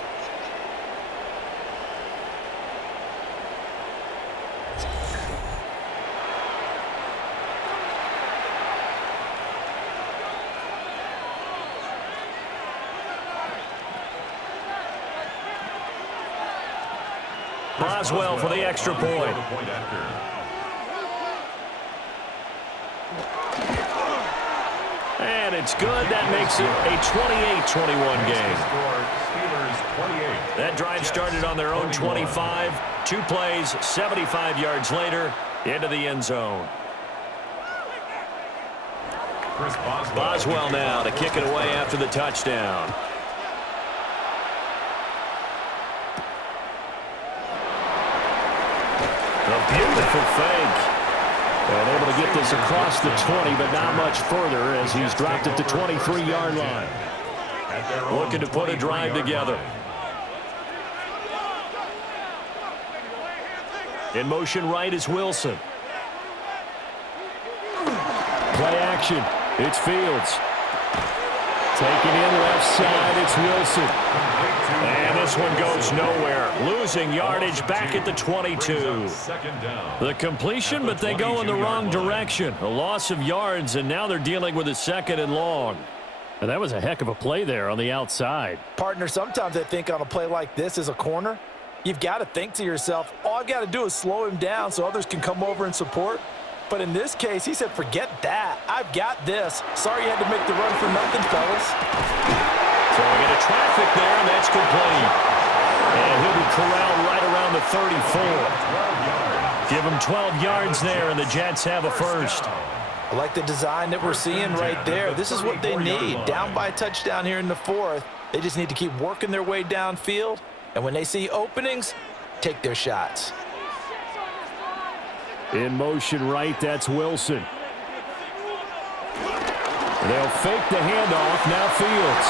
Boswell for the extra point. And it's good. That makes it a 28-21 game. That drive started on their own 25. 2 plays, 75 yards later, into the end zone. Boswell now to kick it away after the touchdown. A beautiful fake. And able to get this across the 20, but not much further as he's dropped at the 23-yard line. Looking to put a drive together. In motion right is Wilson. Play action. It's Fields. Taken in left side, it's Wilson. And this one goes nowhere. Losing yardage back at the 22. The completion, but they go in the wrong direction. A loss of yards, and now they're dealing with a 2nd and long. And that was a heck of a play there on the outside. Partner, sometimes I think on a play like this as a corner, you've got to think to yourself, all I've got to do is slow him down so others can come over and support. But in this case, he said, forget that. I've got this. Sorry you had to make the run for nothing, fellas. So we get a traffic there, and that's complete. And he'll be corralled right around the 34. Give him 12 yards there, and the Jets have a first. I like the design that we're seeing right there. This is what they need. Down by a touchdown here in the fourth. They just need to keep working their way downfield. And when they see openings, take their shots. In motion right, that's Wilson. They'll fake the handoff. Now Fields.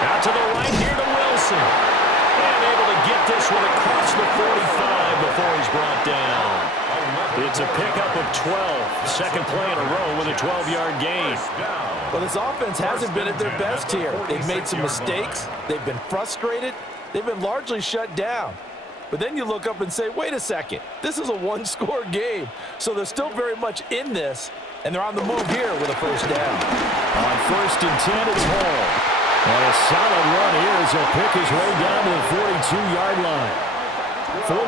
Out to the right here to Wilson. And able to get this one across the 45 before he's brought down. It's a pickup of 12. Second play in a row with a 12-yard gain. Well, this offense hasn't been at their best here. They've made some mistakes. They've been frustrated. They've been largely shut down. But then you look up and say, wait a second, this is a one-score game. So they're still very much in this, and they're on the move here with a first down. On 1st and 10, it's Hall. And a solid run here as he'll pick his way down to the 42-yard line.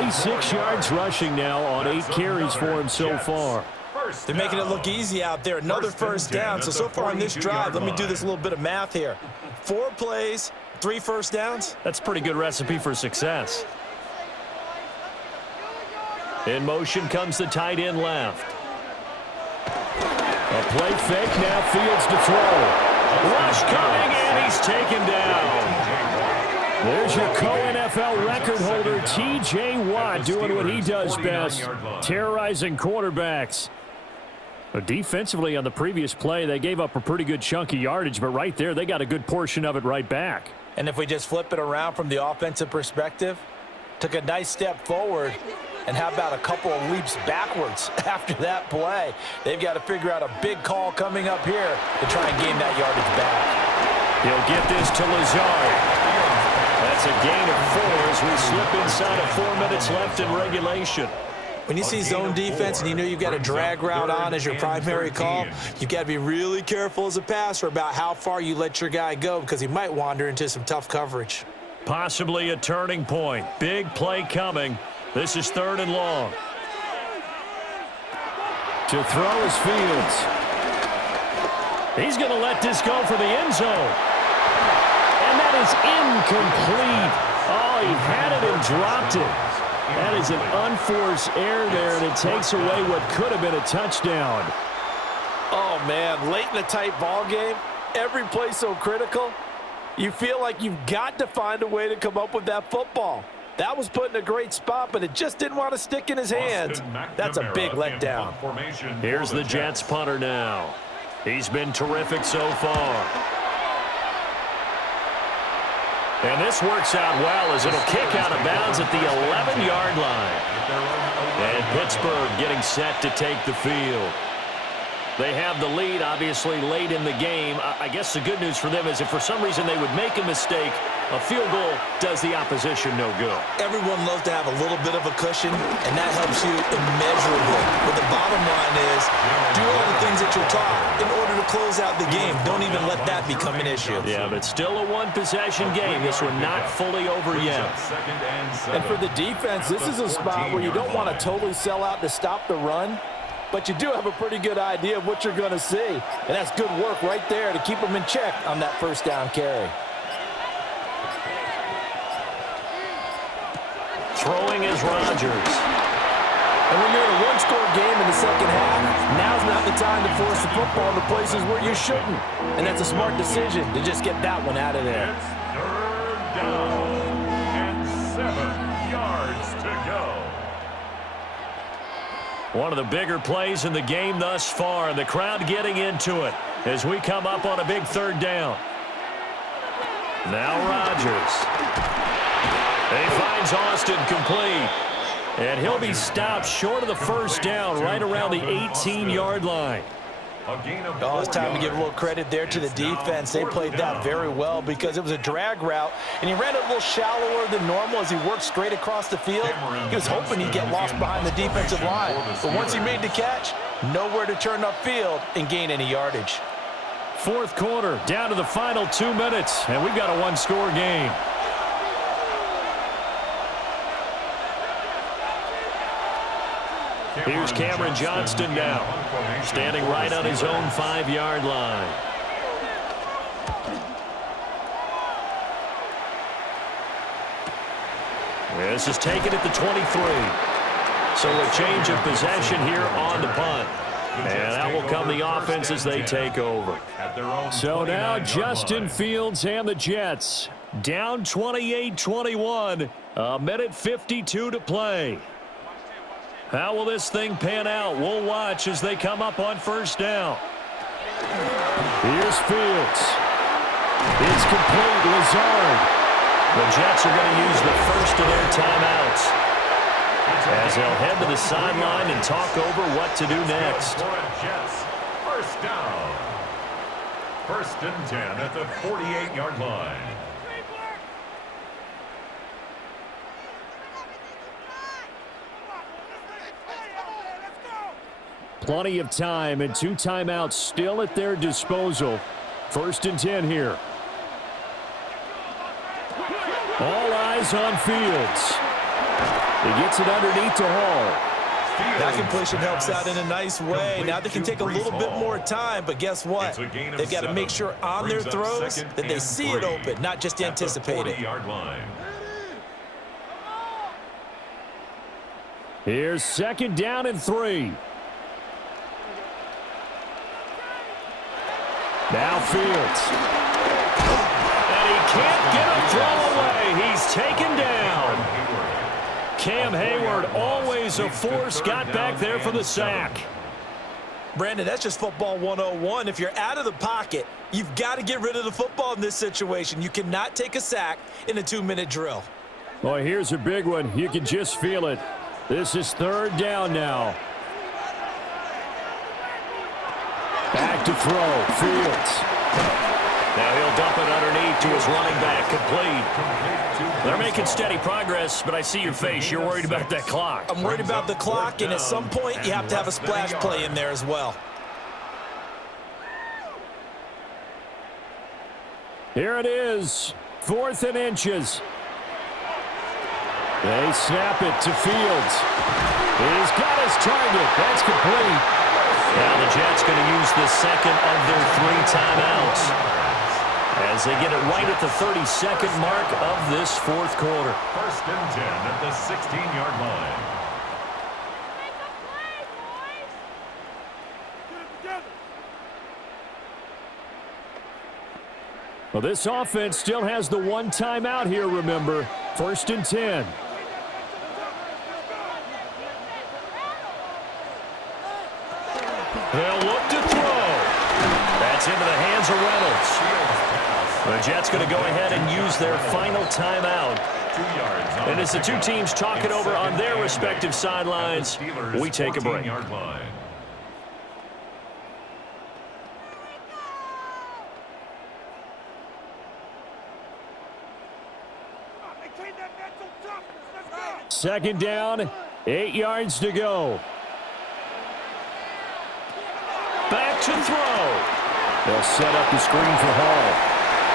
46 yards rushing now on 8 carries for him so far. They're making it look easy out there. Another first down. So far on this drive, let me do this little bit of math here. 4 plays, 3 first downs. That's a pretty good recipe for success. In motion comes the tight end left. A play fake, now Fields to throw. Rush coming, and he's taken down. There's your co-NFL record holder, T.J. Watt, doing what he does best, terrorizing quarterbacks. But defensively on the previous play, they gave up a pretty good chunk of yardage, but right there, they got a good portion of it right back. And if we just flip it around from the offensive perspective, took a nice step forward, And how about a couple of leaps backwards after that play? They've got to figure out a big call coming up here to try and gain that yardage back. He'll get this to Lazard. That's a gain of 4 as we slip inside of 4 minutes left in regulation. When you see zone defense and you know you've got a drag route on as your primary call, you've got to be really careful as a passer about how far you let your guy go because he might wander into some tough coverage. Possibly a turning point. Big play coming. This is 3rd and long. To throw is Fields. He's going to let this go for the end zone. And that is incomplete. Oh, he had it and dropped it. That is an unforced error there, and it takes away what could have been a touchdown. Oh, man, late in a tight ball game, every play so critical, you feel like you've got to find a way to come up with that football. That was put in a great spot, but it just didn't want to stick in his hands. That's a big letdown. Here's the Jets punter now. He's been terrific so far. And this works out well as it'll kick out of bounds at the 11-yard line. And Pittsburgh getting set to take the field. They have the lead, obviously, late in the game. I guess the good news for them is if for some reason they would make a mistake, a field goal does the opposition no good. Everyone loves to have a little bit of a cushion, and that helps you immeasurably. But the bottom line is do all the things that you're taught in order to close out the game. Don't even let that become an issue. Yeah, but still a one-possession game. This one not fully over yet. And for the defense, this is a spot where you don't want to totally sell out to stop the run, but you do have a pretty good idea of what you're going to see. And that's good work right there to keep them in check on that first down carry. Throwing is Rodgers. And when you're in a one-score game in the second half, now's not the time to force the football into places where you shouldn't. And that's a smart decision to just get that one out of there. It's 3rd down and 7 yards to go. One of the bigger plays in the game thus far, and the crowd getting into it as we come up on a big 3rd down. Now Rodgers. He finds Austin complete. And he'll be stopped short of the first down right around the 18-yard line. Oh, it's time to give a little credit there to the defense. They played that very well because it was a drag route, and he ran it a little shallower than normal as he worked straight across the field. He was hoping he'd get lost behind the defensive line. But once he made the catch, nowhere to turn upfield and gain any yardage. 4th quarter, down to the final 2 minutes, and we've got a one-score game. Here's Cameron Johnston now, standing right on his own 5-yard line. This is taken at the 23. So a change of possession here on the punt. And that will come the offense as they take over. So now Justin Fields and the Jets down 28-21, a minute 52 to play. How will this thing pan out? We'll watch as they come up on first down. Here's Fields. It's complete. Lazard. The Jets are going to use the first of their timeouts as they'll head to the sideline and talk over what to do next. Jets, first down. 1st and 10 at the 48-yard line. Plenty of time and 2 timeouts still at their disposal. 1st and 10 here. All eyes on Fields. He gets it underneath to Hall. That completion helps out in a nice way. Now they can take a little bit more time, but guess what? They've got to make sure on their throws that they see it open, not just anticipate it. Here's 2nd down and 3. Now Fields. And he can't get a throw away. He's taken down. Cam Hayward, always a force, got back there for the sack. Brandon, that's just football 101. If you're out of the pocket, you've got to get rid of the football in this situation. You cannot take a sack in a 2-minute drill. Well, here's a big one. You can just feel it. This is third down now. Back to throw. Fields. Now he'll dump it underneath to his running back. Complete. They're making steady progress, but I see your face. You're worried about that clock. I'm worried about the clock, and at some point, you have to have a splash play in there as well. Here it is. 4th and inches. They snap it to Fields. He's got his target. That's complete. Now the Jets going to use the second of their 3 timeouts as they get it right at the 32nd mark of this 4th quarter. 1st and 10 at the 16-yard line. Well, this offense still has the 1 timeout here, remember. 1st and 10. They'll look to throw. That's into the hands of Reynolds. The Jets going to go ahead and use their final timeout. 2 yards. And as the two teams talk it over on their respective sidelines, we take a break. Line. Second down, 8 yards to go. Back to throw. They'll set up the screen for Hall.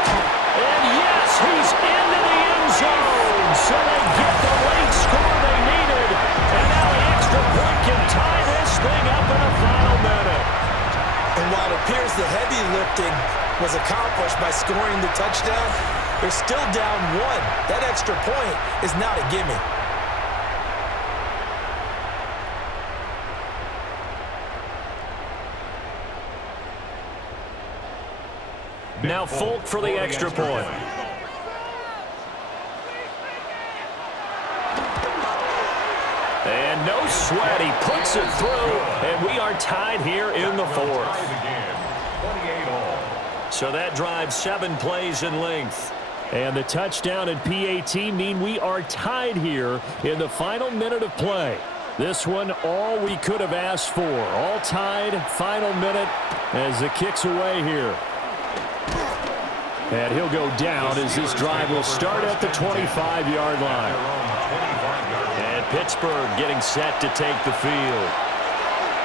And yes, he's into the end zone. So they get the late score they needed. And now the extra point can tie this thing up in the final minute. And while it appears the heavy lifting was accomplished by scoring the touchdown, they're still down 1. That extra point is not a gimme. Now Folk for the extra point. And no sweat, he puts it through, and we are tied here in the 4th. So that drives 7 plays in length. And the touchdown and PAT mean we are tied here in the final minute of play. This one, all we could have asked for. All tied, final minute as the kick's away here. And he'll go down as this drive will start at the 25-yard line. And Pittsburgh getting set to take the field.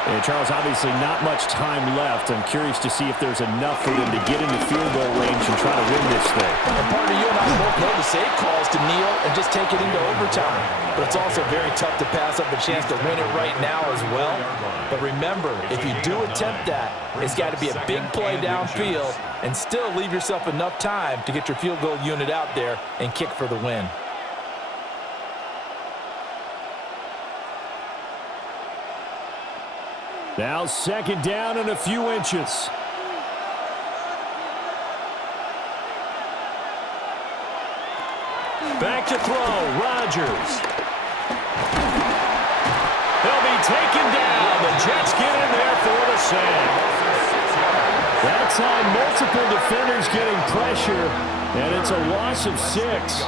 And Charles, obviously not much time left. I'm curious to see if there's enough for them to get into field goal range and try to win this thing. And partner, you and I both know the safe calls to kneel and just take it into overtime. But it's also very tough to pass up a chance to win it right now as well. But remember, if you do attempt that, it's got to be a big play downfield and still leave yourself enough time to get your field goal unit out there and kick for the win. Now second down and a few inches. Back to throw, Rodgers. He'll be taken down. The Jets get in there for the sack. That time, multiple defenders getting pressure, and it's a loss of 6.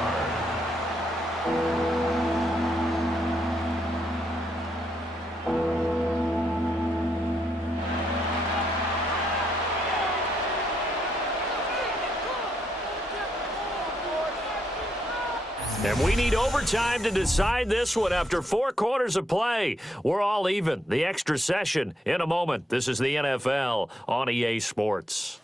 And we need overtime to decide this one after 4 quarters of play. We're all even. The extra session in a moment. This is the NFL on EA Sports.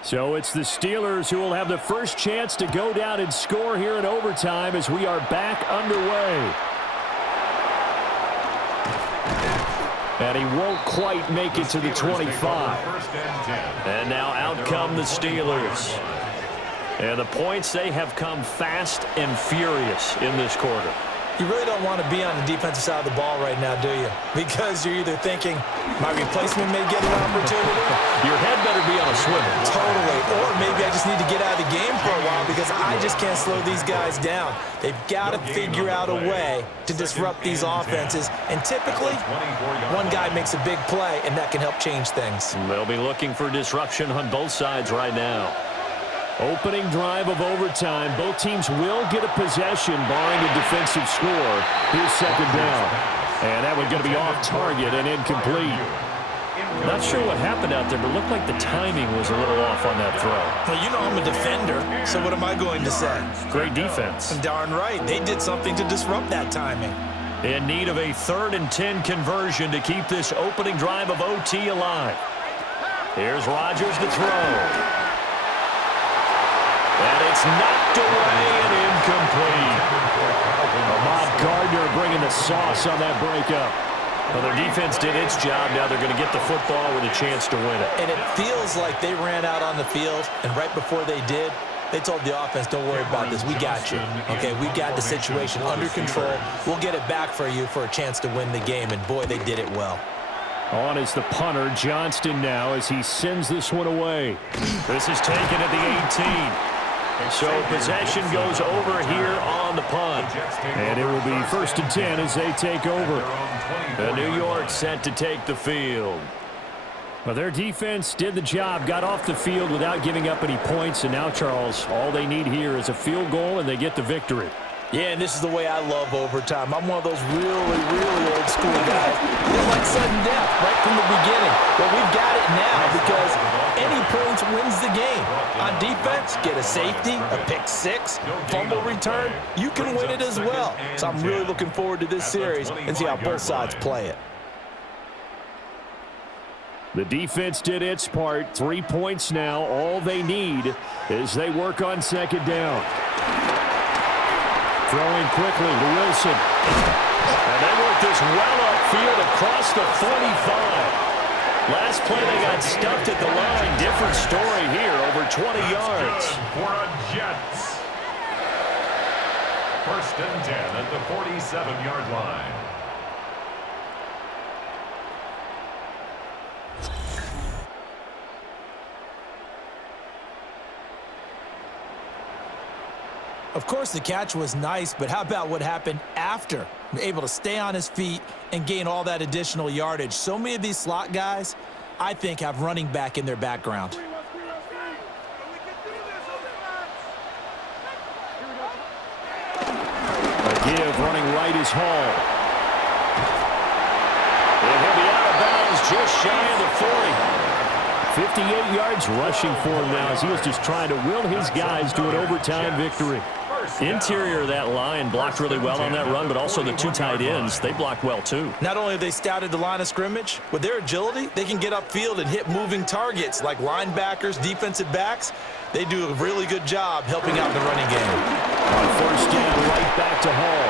So it's the Steelers who will have the first chance to go down and score here in overtime as we are back underway. And he won't quite make it to the 25. And now out come the Steelers. And the points, they have come fast and furious in this quarter. You really don't want to be on the defensive side of the ball right now, do you? Because you're either thinking, my replacement may get an opportunity. Your head better be on a swivel. Totally. Or maybe I just need to get out of the game for a while because I just can't slow these guys down. They've got to figure out a way to disrupt these offenses. And typically, one guy makes a big play, and that can help change things. They'll be looking for disruption on both sides right now. Opening drive of overtime. Both teams will get a possession, barring a defensive score. Here's second down. And that one's going to be off target and incomplete. Not sure what happened out there, but it looked like the timing was a little off on that throw. Well, you know I'm a defender, so what am I going to say? Great defense. Darn right. They did something to disrupt that timing. In need of a 3rd and 10 conversion to keep this opening drive of OT alive. Here's Rodgers to throw. And it's knocked away and incomplete. Ahmad Gardner bringing the sauce on that breakup. Well, their defense did its job. Now they're going to get the football with a chance to win it. And it feels like they ran out on the field, and right before they did, they told the offense, don't worry about this. We got you. Okay, we got the situation under control. We'll get it back for you for a chance to win the game. And, boy, they did it well. On is the punter, Johnston now, as he sends this one away. This is taken at the 18. So possession goes over here on the punt. And it will be 1st and 10 as they take over. And New York set to take the field. Well, their defense did the job, got off the field without giving up any points. And now, Charles, all they need here is a field goal, and they get the victory. Yeah, and this is the way I love overtime. I'm one of those really, really old school guys. It's like sudden death right from the beginning. But we've got it now because any points wins the game. On defense, get a safety, a pick six, fumble return. You can win it as well. So I'm really looking forward to this series and see how both sides play it. The defense did its part. 3 points now. All they need as they work on second down. Throwing quickly to Wilson. And they work this well upfield across the 45. Last play, they got stuffed at the line. Different story here, over 20 yards. For a Jets. 1st and 10 at the 47-yard line. Of course, the catch was nice, but how about what happened after? Able to stay on his feet and gain all that additional yardage. So many of these slot guys, I think, have running back in their background. A give running right is Hall. And he'll be out of bounds just shy of the 40. 58 yards rushing for him now as he was just trying to will his guys to an overtime victory. Interior of that line blocked really well on that run, but also the 2 tight ends, they blocked well too. Not only have they scouted the line of scrimmage, with their agility, they can get upfield and hit moving targets like linebackers, defensive backs. They do a really good job helping out in the running game. On 1st down, right back to Hall.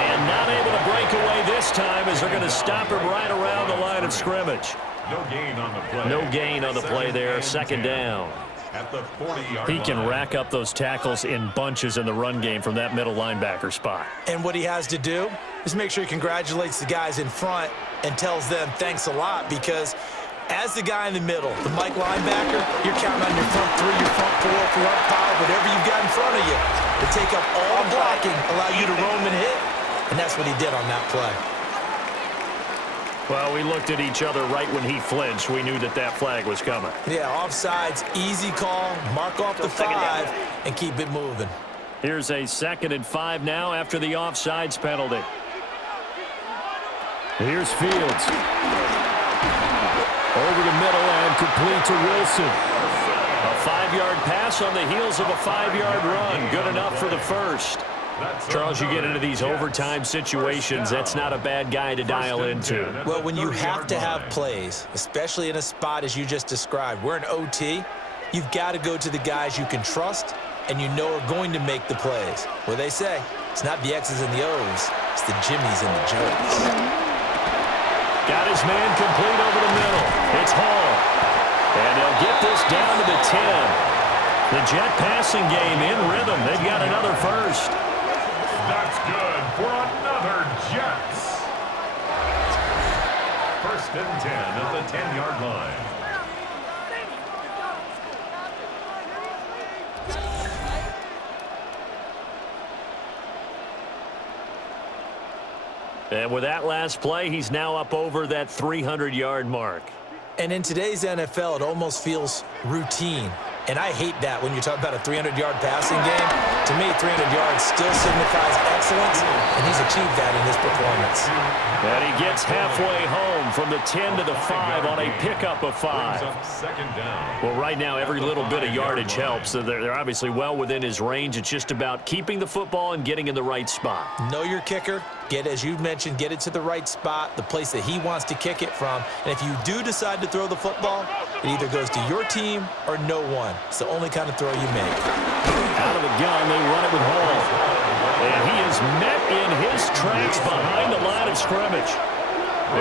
And not able to break away this time as they're going to stop him right around the line of scrimmage. No gain on the play. No gain on the play there. Second down. At the 40-yard He can line. rack up those tackles in bunches in the run game from that middle linebacker spot. And what he has to do is make sure he congratulates the guys in front and tells them thanks a lot, because as the guy in the middle, the Mike linebacker, you're counting on your front 3, your front 4, front 5, whatever you've got in front of you to take up all the blocking, allow you to roam and hit. And that's what he did on that play. Well, we looked at each other right when he flinched. We knew that that flag was coming. Yeah, offsides, easy call, mark off the 5, and keep it moving. Here's a 2nd and 5 now after the offsides penalty. Here's Fields. Over the middle and complete to Wilson. A 5-yard pass on the heels of a 5-yard run. Good enough for the first. Charles, you get into these overtime situations, that's not a bad guy to dial into. Well, when you have to have plays, especially in a spot as you just described, we're in OT, you've got to go to the guys you can trust and you know are going to make the plays. Well, they say, it's not the X's and the O's, it's the Jimmies and the Joes. Got his man complete over the middle. It's Hall. And they'll get this down to the 10. The Jet passing game in rhythm. They've got another first. That's good for another Jets. First and 10 at the 10-yard line. And with that last play, he's now up over that 300-yard mark. And in today's NFL, it almost feels routine. And I hate that when you talk about a 300-yard passing game. To me, 300 yards still signifies excellence, and he's achieved that in this performance. And he gets halfway home from the 10 to the 5 on a pickup of 5. Well, right now, every little bit of yardage helps. So they're obviously well within his range. It's just about keeping the football and getting in the right spot. Know your kicker. Get, as you mentioned, get it to the right spot, the place that he wants to kick it from. And if you do decide to throw the football, it either goes to your team or no one. It's the only kind of throw you make. Out of the gun, they run it with Hall. And he is met in his tracks behind the line of scrimmage.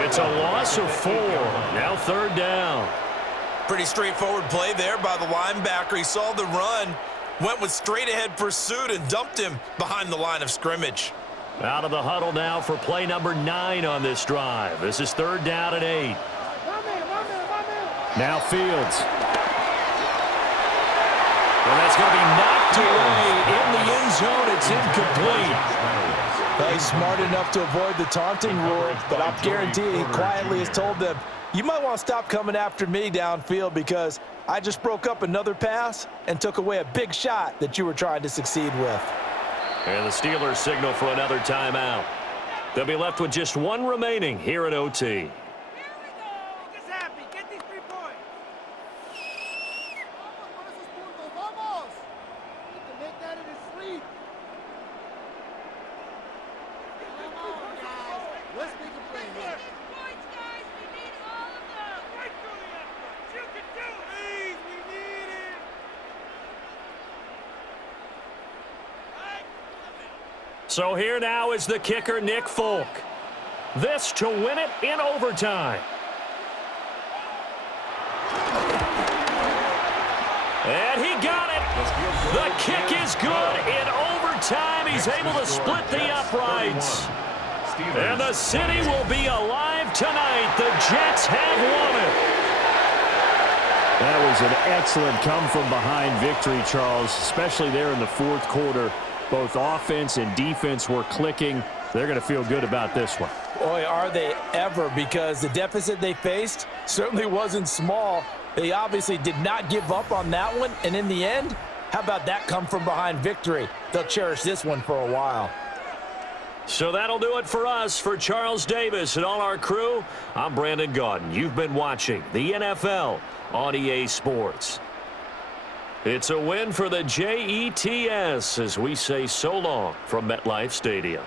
It's a loss of 4. Now 3rd down. Pretty straightforward play there by the linebacker. He saw the run, went with straight-ahead pursuit, and dumped him behind the line of scrimmage. Out of the huddle now for play number 9 on this drive. This is 3rd down and 8. Now Fields. And that's going to be knocked away in the end zone. It's incomplete. Well, he's smart enough to avoid the taunting rule, but I'll guarantee he quietly has told them, you might want to stop coming after me downfield because I just broke up another pass and took away a big shot that you were trying to succeed with. And the Steelers signal for another timeout. They'll be left with just 1 remaining here at OT. So here now is the kicker, Nick Folk. This to win it in overtime. And he got it. The kick is good in overtime. He's able to split the uprights. And the city will be alive tonight. The Jets have won it. That was an excellent come-from-behind victory, Charles, especially there in the 4th quarter. Both offense and defense were clicking. They're going to feel good about this one. Boy, are they ever, because the deficit they faced certainly wasn't small. They obviously did not give up on that one, and in the end, how about that come-from-behind victory? They'll cherish this one for a while. So that'll do it for us. For Charles Davis and all our crew, I'm Brandon Gaudin. You've been watching the NFL on EA Sports. It's a win for the Jets as we say so long from MetLife Stadium.